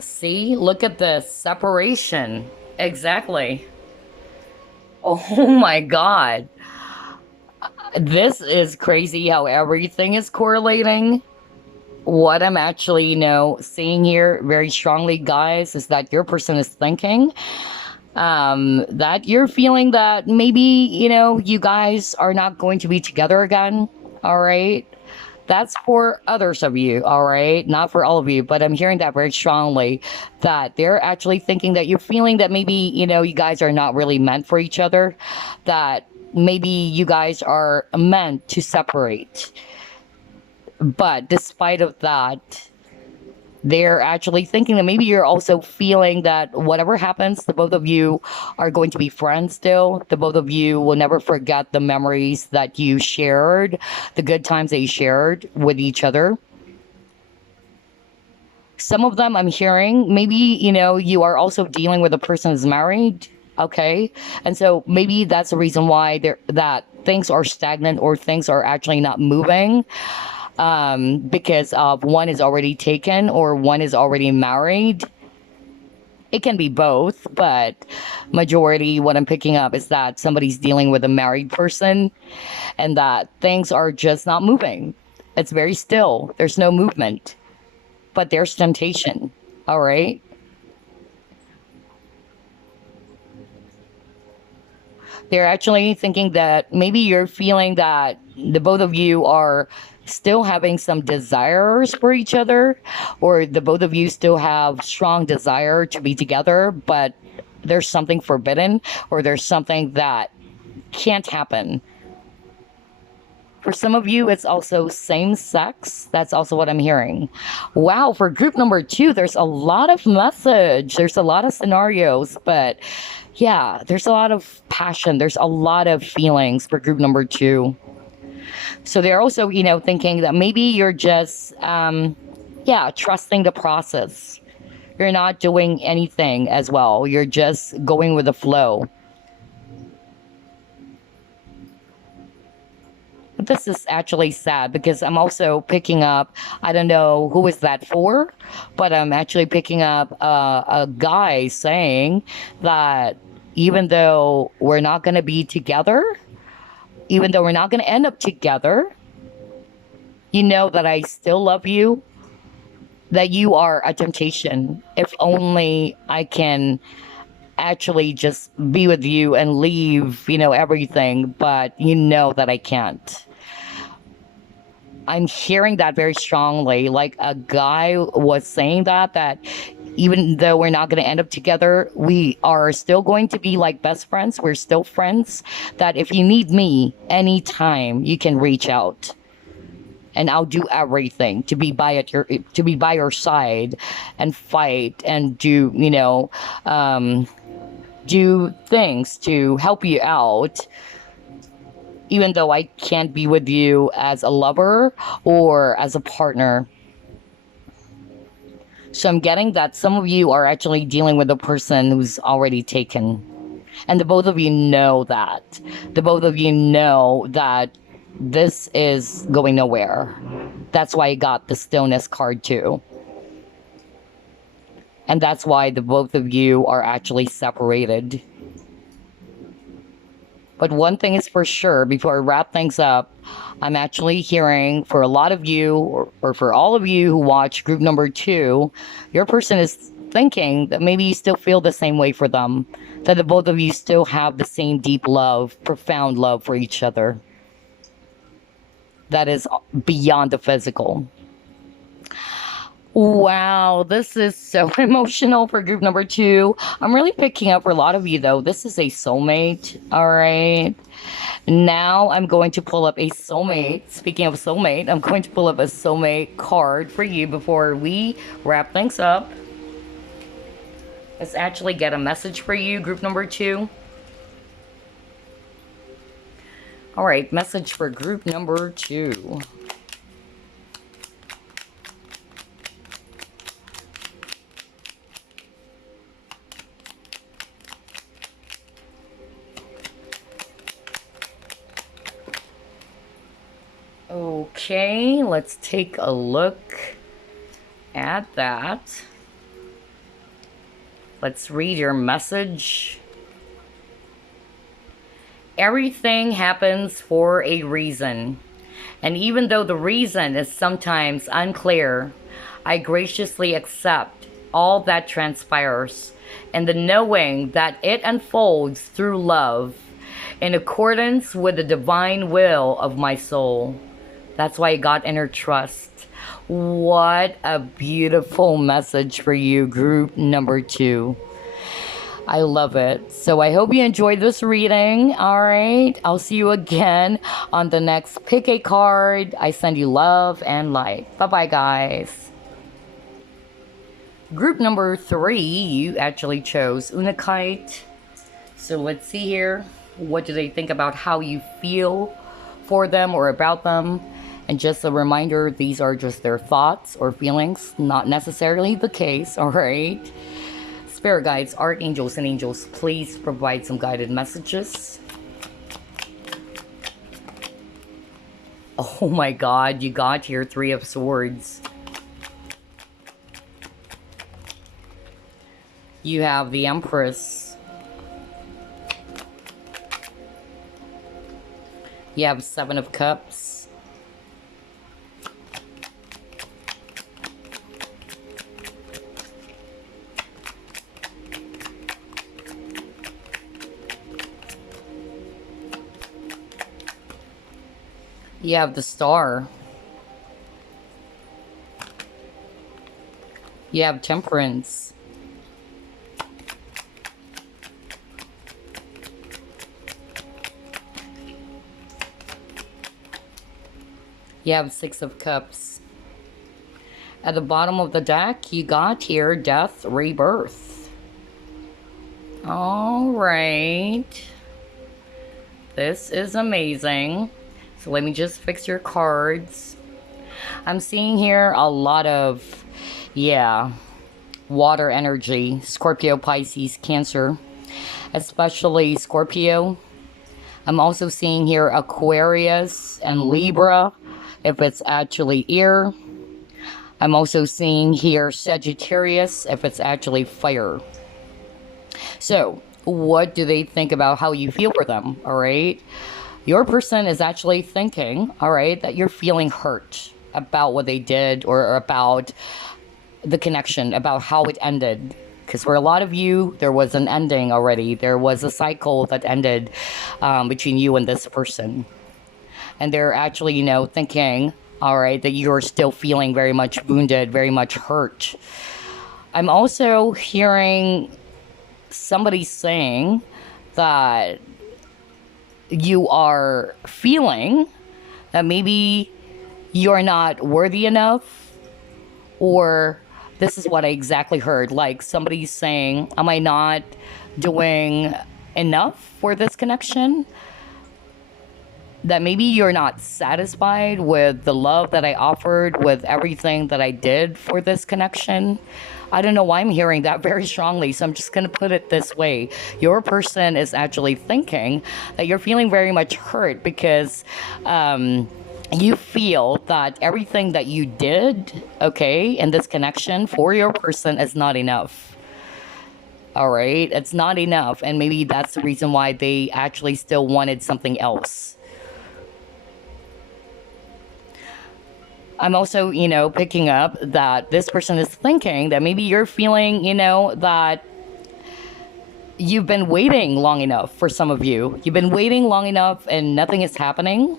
See, look at this separation. Exactly. Oh my God. This is crazy how everything is correlating. What I'm actually, seeing here very strongly, guys, is that your person is thinking that you're feeling that maybe, you guys are not going to be together again. All right. That's for others of you, all right? Not for all of you, but I'm hearing that very strongly, that they're actually thinking that you're feeling that maybe, you guys are not really meant for each other, that maybe you guys are meant to separate. But despite of that, they're actually thinking that maybe you're also feeling that whatever happens, the both of you are going to be friends still. The both of you will never forget the memories that you shared, the good times that you shared with each other. Some of them I'm hearing, maybe, you are also dealing with a person who's married. Okay. And so maybe that's the reason why that things are stagnant or things are actually not moving. Because of one is already taken or one is already married. It can be both, but majority what I'm picking up is that somebody's dealing with a married person and that things are just not moving. It's very still. There's no movement, but there's temptation. All right. They're actually thinking that maybe you're feeling that the both of you are still having some desires for each other, or the both of you still have strong desire to be together, but there's something forbidden or there's something that can't happen. For some of you, it's also same sex. That's also what I'm hearing. Wow, for group number 2, there's a lot of message. There's a lot of scenarios, but yeah, there's a lot of passion. There's a lot of feelings for group number 2. So they're also, thinking that maybe you're just, trusting the process. You're not doing anything as well. You're just going with the flow. This is actually sad because I'm also picking up, I don't know who is that for, but I'm actually picking up a guy saying that even though we're not going to be together, even though we're not going to end up together, you know that I still love you, that you are a temptation. If only I can actually just be with you and leave, everything, but you know that I can't. I'm hearing that very strongly. Like a guy was saying that even though we're not going to end up together, we are still going to be like best friends. We're still friends. That if you need me anytime, you can reach out, and I'll do everything to be by your side, and fight and do things to help you out, even though I can't be with you as a lover or as a partner. So I'm getting that some of you are actually dealing with a person who's already taken. And the both of you know that. The both of you know that this is going nowhere. That's why I got the stillness card too. And that's why the both of you are actually separated. But one thing is for sure, before I wrap things up, I'm actually hearing for a lot of you, or for all of you who watch group number 2, your person is thinking that maybe you still feel the same way for them, that the both of you still have the same deep love, profound love for each other. That is beyond the physical. Wow, this is so emotional for group number 2. I'm really picking up for a lot of you, though. This is a soulmate, all right? Now I'm going to pull up a soulmate. Speaking of soulmate, I'm going to pull up a soulmate card for you before we wrap things up. Let's actually get a message for you, group number 2. All right, message for group number 2. Okay, let's take a look at that. Let's read your message. Everything happens for a reason. And even though the reason is sometimes unclear, I graciously accept all that transpires, and the knowing that it unfolds through love in accordance with the divine will of my soul. That's why I got inner trust. What a beautiful message for you, group number 2. I love it. So I hope you enjoyed this reading. All right. I'll see you again on the next Pick a Card. I send you love and light. Bye-bye, guys. Group number 3, you actually chose Unakite. So let's see here. What do they think about how you feel for them or about them? And just a reminder, these are just their thoughts or feelings, not necessarily the case, all right? Spirit guides, archangels, and angels, please provide some guided messages. Oh my God, you got here 3 of Swords. You have the Empress. You have 7 of Cups. You have the Star. You have Temperance. You have 6 of Cups. At the bottom of the deck, you got here Death, Rebirth. All right. This is amazing. So let me just fix your cards. I'm seeing here a lot of, water energy. Scorpio, Pisces, Cancer. Especially Scorpio. I'm also seeing here Aquarius and Libra, if it's actually air. I'm also seeing here Sagittarius, if it's actually fire. So, what do they think about how you feel for them, all right? Your person is actually thinking, all right, that you're feeling hurt about what they did or about the connection, about how it ended. Because for a lot of you, there was an ending already. There was a cycle that ended between you and this person. And they're actually, thinking, all right, that you're still feeling very much wounded, very much hurt. I'm also hearing somebody saying that you are feeling that maybe you're not worthy enough, or this is what I exactly heard, like somebody saying, am I not doing enough for this connection? That maybe you're not satisfied with the love that I offered, with everything that I did for this connection. I don't know why I'm hearing that very strongly, so I'm just going to put it this way. Your person is actually thinking that you're feeling very much hurt because you feel that everything that you did, okay, in this connection for your person is not enough. All right, it's not enough, and maybe that's the reason why they actually still wanted something else. I'm also, picking up that this person is thinking that maybe you're feeling, that you've been waiting long enough. For some of you, you've been waiting long enough and nothing is happening.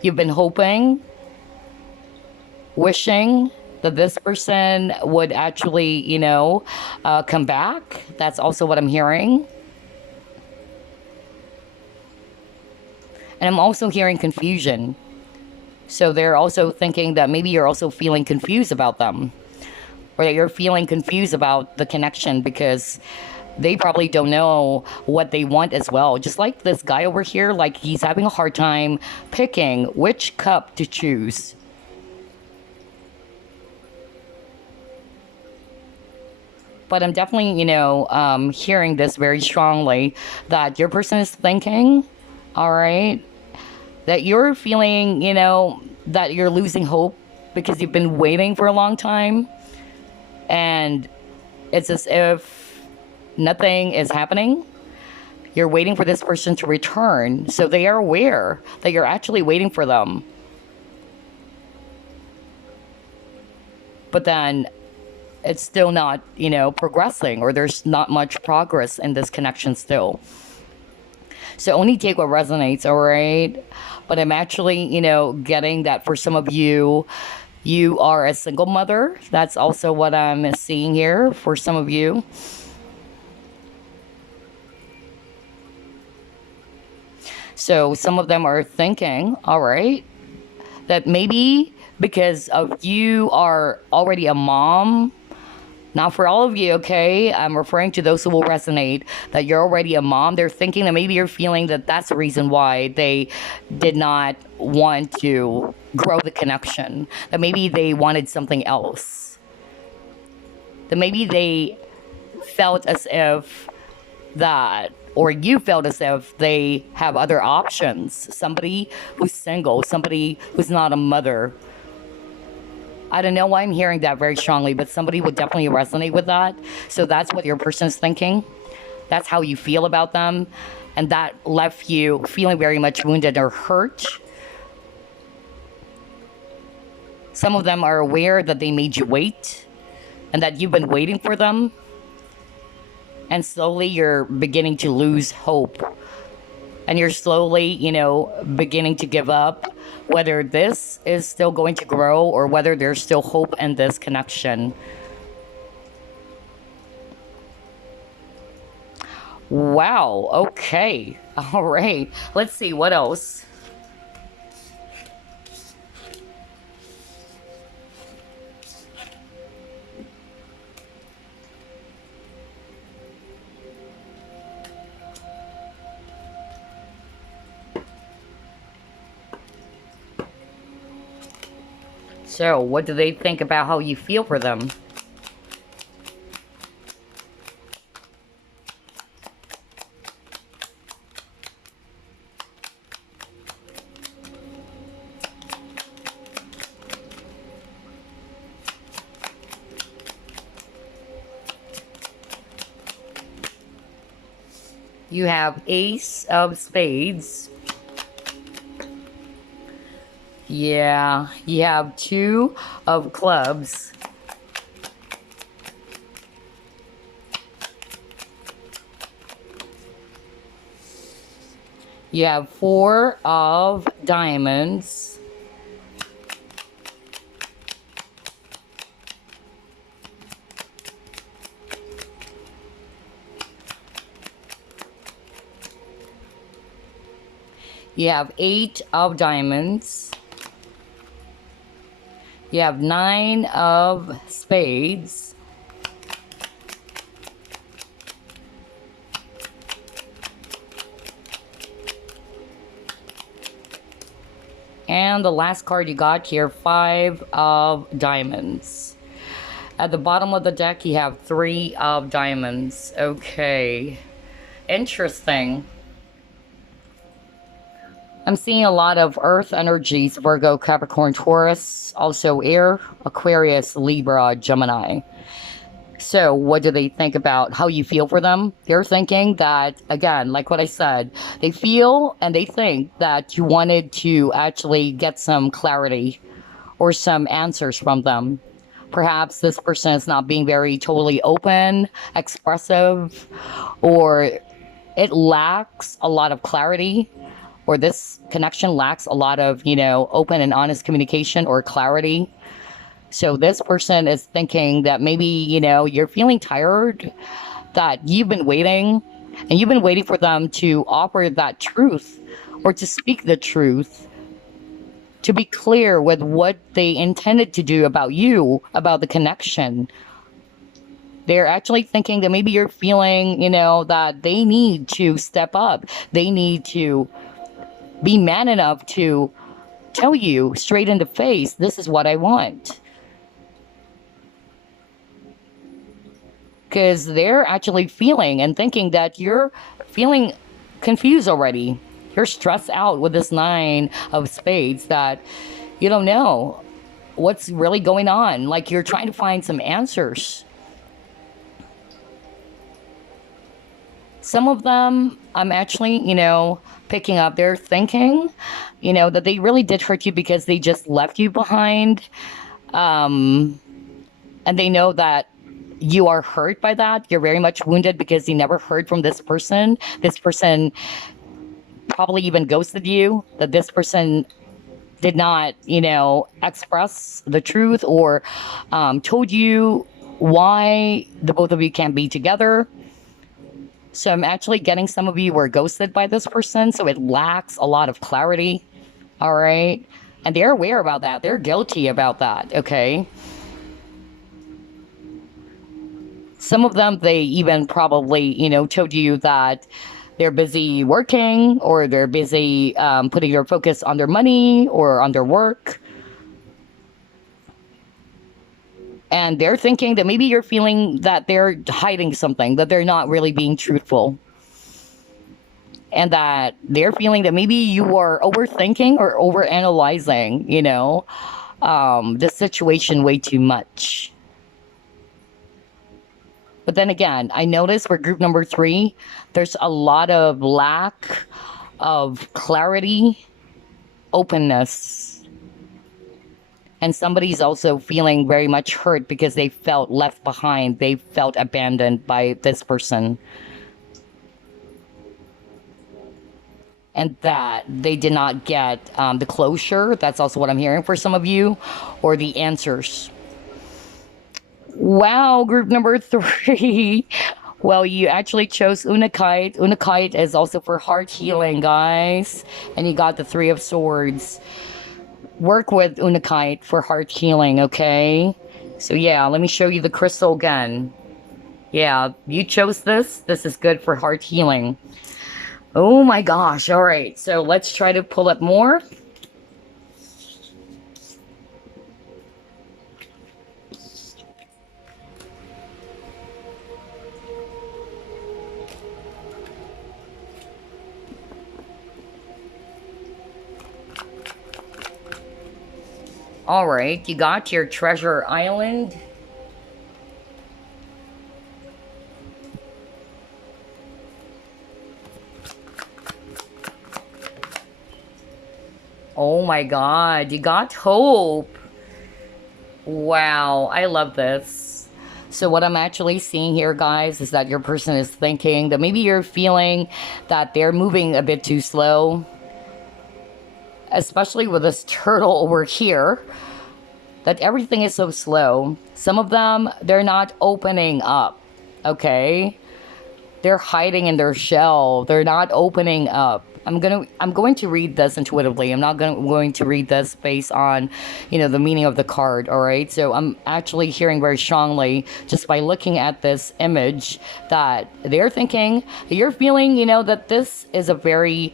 You've been hoping, wishing that this person would actually, come back. That's also what I'm hearing. And I'm also hearing confusion. So they're also thinking that maybe you're also feeling confused about them, or that you're feeling confused about the connection because they probably don't know what they want as well. Just like this guy over here, like he's having a hard time picking which cup to choose. But I'm definitely, hearing this very strongly, that your person is thinking, all right, that you're feeling, that you're losing hope because you've been waiting for a long time. And it's as if nothing is happening. You're waiting for this person to return. So they are aware that you're actually waiting for them. But then it's still not, progressing, or there's not much progress in this connection still. So only take what resonates, all right? But I'm actually, getting that for some of you, you are a single mother. That's also what I'm seeing here for some of you. So some of them are thinking, all right, that maybe because of you are already a mom. Not for all of you, okay? I'm referring to those who will resonate, that you're already a mom. They're thinking that maybe you're feeling that that's the reason why they did not want to grow the connection. That maybe they wanted something else. That maybe they felt as if that, or you felt as if they have other options. Somebody who's single, somebody who's not a mother. I don't know why I'm hearing that very strongly, but somebody would definitely resonate with that. So that's what your person's thinking. That's how you feel about them. And that left you feeling very much wounded or hurt. Some of them are aware that they made you wait and that you've been waiting for them. And slowly you're beginning to lose hope. And you're slowly, beginning to give up, whether this is still going to grow or whether there's still hope in this connection. Wow, okay. All right. Let's see, what else? So, what do they think about how you feel for them? You have Ace of Spades. Yeah, you have Two of Clubs. You have 4 of diamonds. You have 8 of diamonds. You have 9 of spades. And the last card you got here, 5 of diamonds. At the bottom of the deck, you have 3 of diamonds. Okay. Interesting. I'm seeing a lot of earth energies, Virgo, Capricorn, Taurus, also air, Aquarius, Libra, Gemini. So what do they think about how you feel for them? They're thinking that, again, like what I said, they feel and they think that you wanted to actually get some clarity or some answers from them. Perhaps this person is not being very totally open, expressive, or it lacks a lot of clarity, or this connection lacks a lot of, open and honest communication or clarity. So this person is thinking that maybe, you're feeling tired, that you've been waiting, and you've been waiting for them to offer that truth or to speak the truth, to be clear with what they intended to do about you, about the connection. They're actually thinking that maybe you're feeling, that they need to step up. They need to be man enough to tell you straight in the face, this is what I want. Because they're actually feeling and thinking that you're feeling confused already. You're stressed out with this 9 of spades that you don't know what's really going on. Like you're trying to find some answers. Some of them, I'm actually, picking up, they're thinking, that they really did hurt you because they just left you behind. And they know that you are hurt by that. You're very much wounded because you never heard from this person. This person probably even ghosted you, that this person did not, express the truth or told you why the both of you can't be together. So I'm actually getting some of you were ghosted by this person, so it lacks a lot of clarity, all right? And they're aware about that. They're guilty about that, okay? Some of them, they even probably, told you that they're busy working or they're busy putting their focus on their money or on their work. And they're thinking that maybe you're feeling that they're hiding something, that they're not really being truthful. And that they're feeling that maybe you are overthinking or overanalyzing, the situation way too much. But then again, I noticed for group number 3, there's a lot of lack of clarity, openness. And somebody's also feeling very much hurt because they felt left behind. They felt abandoned by this person. And that they did not get the closure. That's also what I'm hearing for some of you. Or the answers. Wow, group number 3. Well, you actually chose Unakite. Unakite is also for heart healing, guys. And you got the 3 of Swords. Work with Unakite for heart healing, okay? So yeah, let me show you the crystal again. Yeah, you chose this. This is good for heart healing. Oh my gosh, all right. So let's try to pull up more. All right, you got your treasure island. Oh my God, you got hope. Wow, I love this. So what I'm actually seeing here, guys, is that your person is thinking that maybe you're feeling that they're moving a bit too slow, especially with this turtle over here, that everything is so slow. Some of them, they're not opening up, okay? They're hiding in their shell. They're not opening up. I'm going to read this intuitively. I'm not going to read this based on, the meaning of the card, all right? So I'm actually hearing very strongly, just by looking at this image, that they're thinking, you're feeling, that this is a very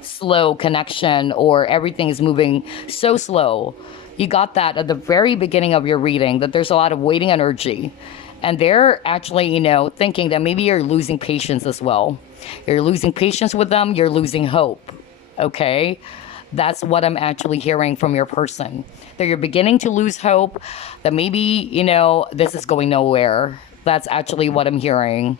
slow connection, or everything is moving so slow. You got that at the very beginning of your reading, that there's a lot of waiting energy. And they're actually, thinking that maybe you're losing patience as well. You're losing patience with them. You're losing hope. Okay? That's what I'm actually hearing from your person. That you're beginning to lose hope. That maybe, this is going nowhere. That's actually what I'm hearing.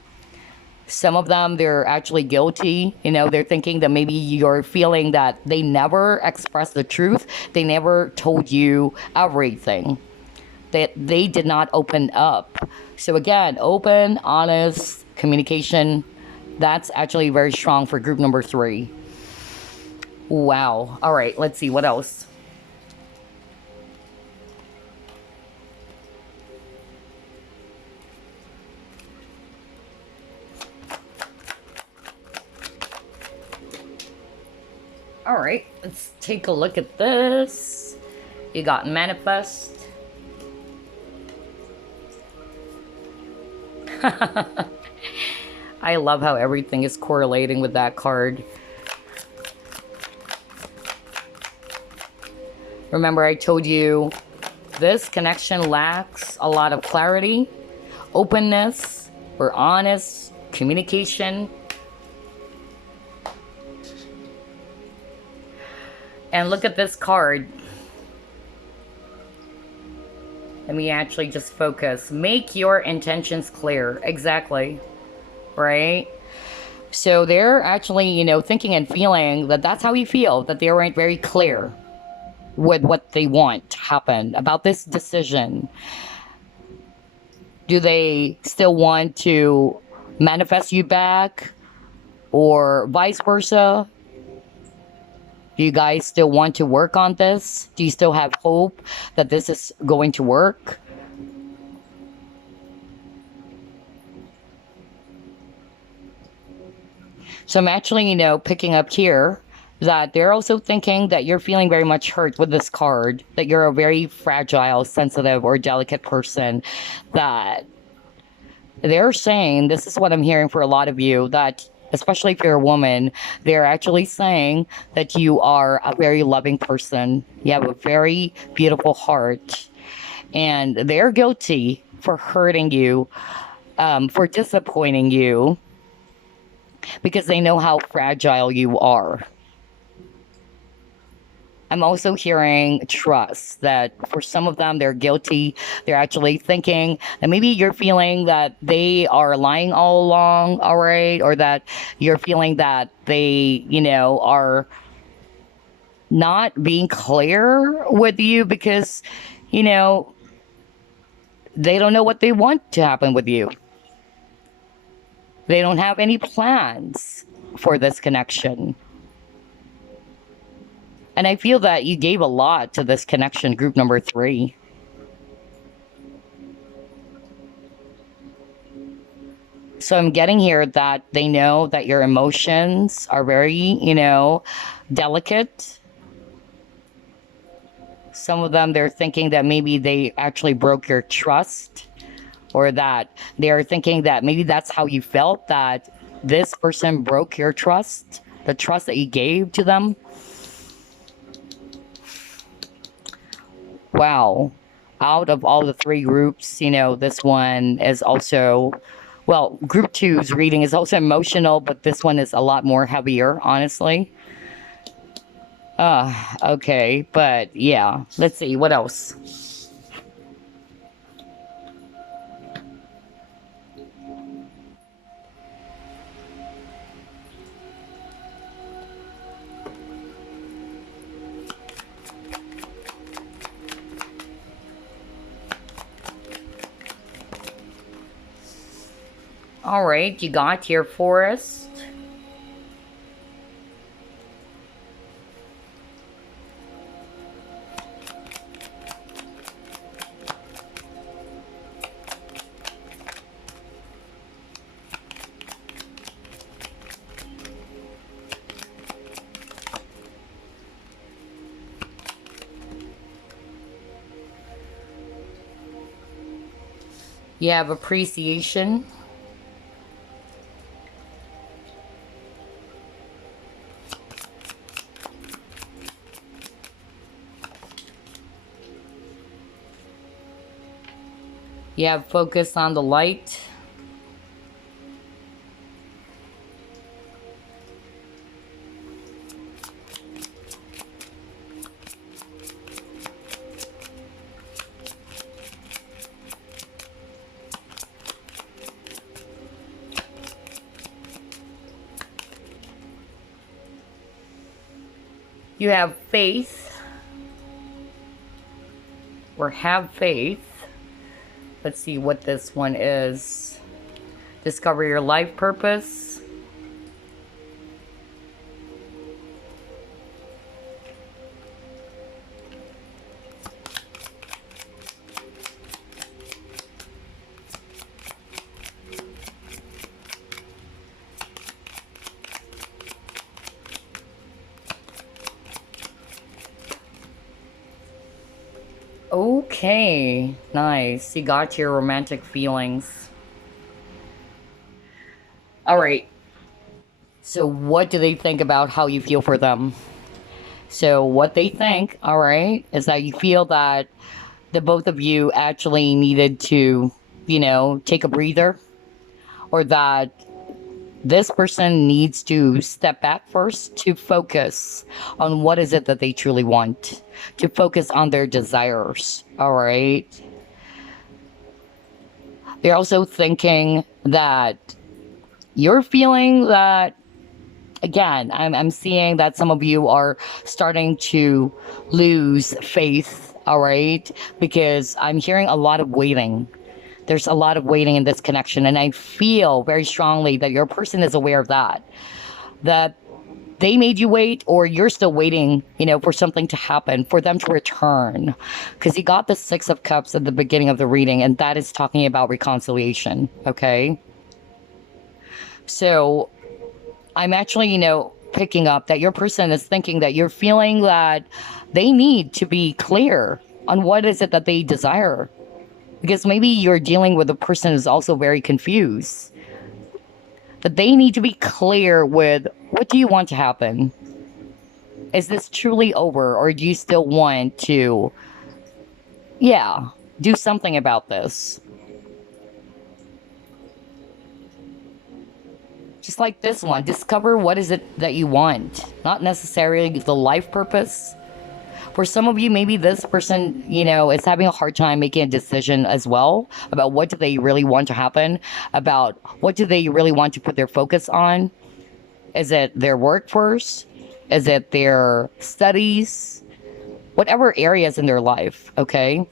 Some of them, they're actually guilty. They're thinking that maybe you're feeling that they never expressed the truth. They never told you everything. That they did not open up. So again, open, honest communication, that's actually very strong for group number 3. Wow. All right, let's see what else. All right, let's take a look at this. You got manifest. I love how everything is correlating with that card. Remember, I told you this connection lacks a lot of clarity, openness, or honest communication. And look at this card. Let me actually just focus. Make your intentions clear. Exactly. Right? So they're actually, thinking and feeling that that's how you feel, that they weren't very clear with what they want to happen about this decision. Do they still want to manifest you back, or vice versa? Do you guys still want to work on this? Do you still have hope that this is going to work? So I'm actually, picking up here that they're also thinking that you're feeling very much hurt with this card, that you're a very fragile, sensitive, or delicate person, that they're saying, this is what I'm hearing for a lot of you, that especially if you're a woman, they're actually saying that you are a very loving person. You have a very beautiful heart. And they're guilty for hurting you, for disappointing you, because they know how fragile you are. I'm also hearing trust, that for some of them, they're guilty. They're actually thinking that maybe you're feeling that they are lying all along, all right? Or that you're feeling that they, are not being clear with you because, they don't know what they want to happen with you. They don't have any plans for this connection. And I feel that you gave a lot to this connection, group number 3. So I'm getting here that they know that your emotions are very, delicate. Some of them, they're thinking that maybe they actually broke your trust, or that they're thinking that maybe that's how you felt, that this person broke your trust, the trust that you gave to them. Wow. Out of all the 3 groups, this one is also, well, group 2's reading is also emotional, but this one is a lot more heavier, honestly. Okay, but yeah, let's see, what else? All right, you got your forest. You have appreciation. You have focus on the light. You have faith, or have faith. Let's see what this one is. Discover your life purpose. Okay, nice. You got your romantic feelings. All right. So, what do they think about how you feel for them? So, what they think, all right, is that you feel that the both of you actually needed to, take a breather, or that this person needs to step back first to focus on what is it that they truly want, to focus on their desires, all right? They're also thinking that you're feeling that, again, I'm seeing that some of you are starting to lose faith, all right? Because I'm hearing a lot of waiting. There's a lot of waiting in this connection, and I feel very strongly that your person is aware of that. That they made you wait, or you're still waiting, for something to happen, for them to return. Because you got the Six of Cups at the beginning of the reading, and that is talking about reconciliation, okay? So I'm actually, picking up that your person is thinking that you're feeling that they need to be clear on what is it that they desire. Because maybe you're dealing with a person who's also very confused. That they need to be clear with, what do you want to happen? Is this truly over, or do you still want to, do something about this? Just like this one, discover what is it that you want. Not necessarily the life purpose. For some of you, maybe this person, is having a hard time making a decision as well about what do they really want to happen, about what do they really want to put their focus on. Is it their work first? Is it their studies? Whatever areas in their life, okay?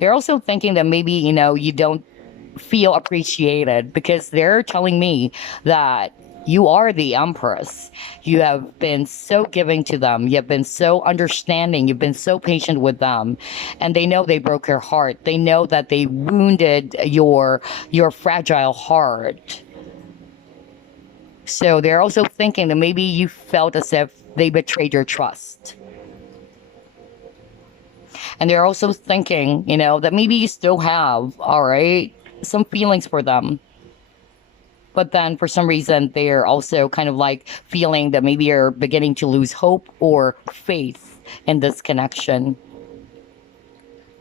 They're also thinking that maybe, you don't feel appreciated, because they're telling me that you are the Empress. You have been so giving to them. You have been so understanding. You've been so patient with them. And they know they broke your heart. They know that they wounded your fragile heart. So they're also thinking that maybe you felt as if they betrayed your trust. And they're also thinking, that maybe you still have, all right, some feelings for them. But then for some reason, they're also kind of like feeling that maybe you're beginning to lose hope or faith in this connection,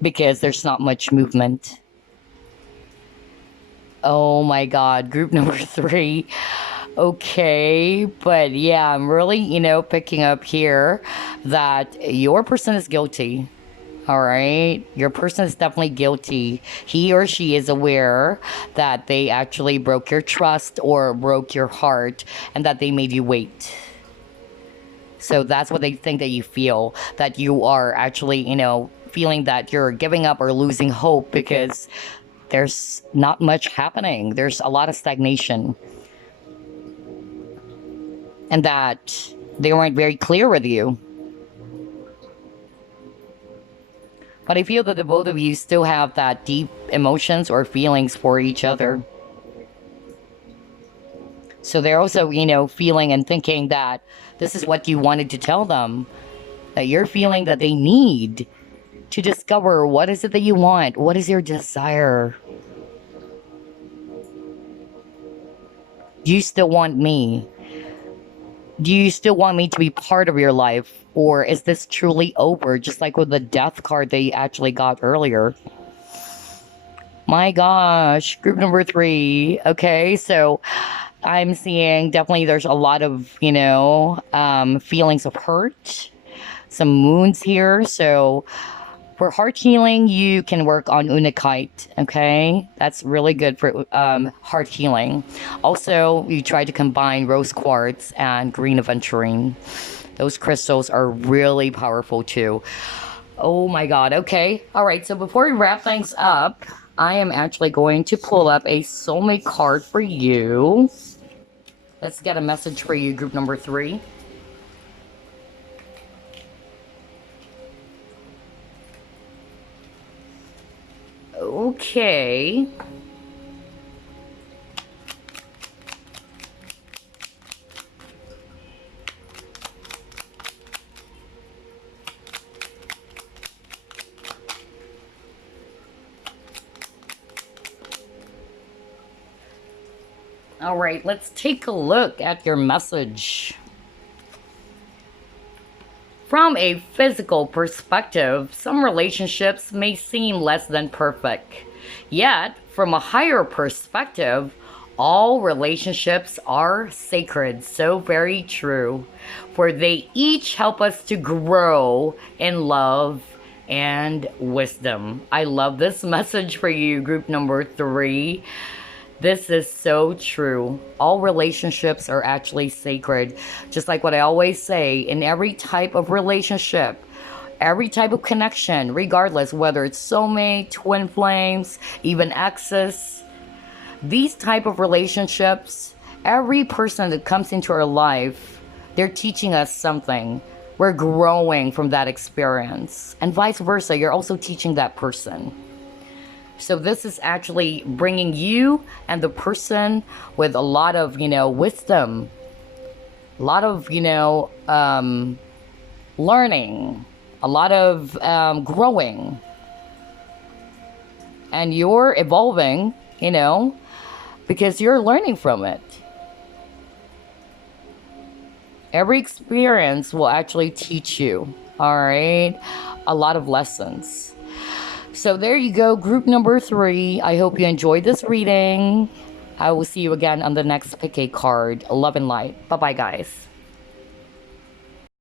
because there's not much movement. Oh my God, group number 3. Okay, but yeah, I'm really, picking up here that your person is guilty. All right, your person is definitely guilty. He or she is aware that they actually broke your trust or broke your heart, and that they made you wait. So that's what they think that you feel, that you are actually, feeling that you're giving up or losing hope, because there's not much happening. There's a lot of stagnation. And that they weren't very clear with you. But I feel that the both of you still have that deep emotions or feelings for each other. So they're also, feeling and thinking that this is what you wanted to tell them. That you're feeling that they need to discover what is it that you want. What is your desire? Do you still want me? Do you still want me to be part of your life? Or is this truly over? Just like with the death card they actually got earlier. My gosh, group number 3. Okay, so I'm seeing definitely there's a lot of, feelings of hurt. Some moons here. So for heart healing, you can work on Unakite, okay? That's really good for heart healing. Also, you try to combine rose quartz and green aventurine. Those crystals are really powerful too. Oh my god, okay. All right, so before we wrap things up, I am actually going to pull up a soulmate card for you. Let's get a message for you, group number 3. Okay. All right, let's take a look at your message. From a physical perspective, some relationships may seem less than perfect. Yet, from a higher perspective, all relationships are sacred. So very true. For they each help us to grow in love and wisdom. I love this message for you, group number 3. This is so true. All relationships are actually sacred. Just like what I always say, in every type of relationship, every type of connection, regardless whether it's soulmate, twin flames, even exes, these type of relationships, every person that comes into our life, they're teaching us something. We're growing from that experience. And vice versa, you're also teaching that person. So this is actually bringing you and the person with a lot of, wisdom, a lot of, learning, a lot of growing. And you're evolving, because you're learning from it. Every experience will actually teach you, all right, a lot of lessons. So there you go, group number 3. I hope you enjoyed this reading. I will see you again on the next pick a card. Love and light. Bye-bye, guys.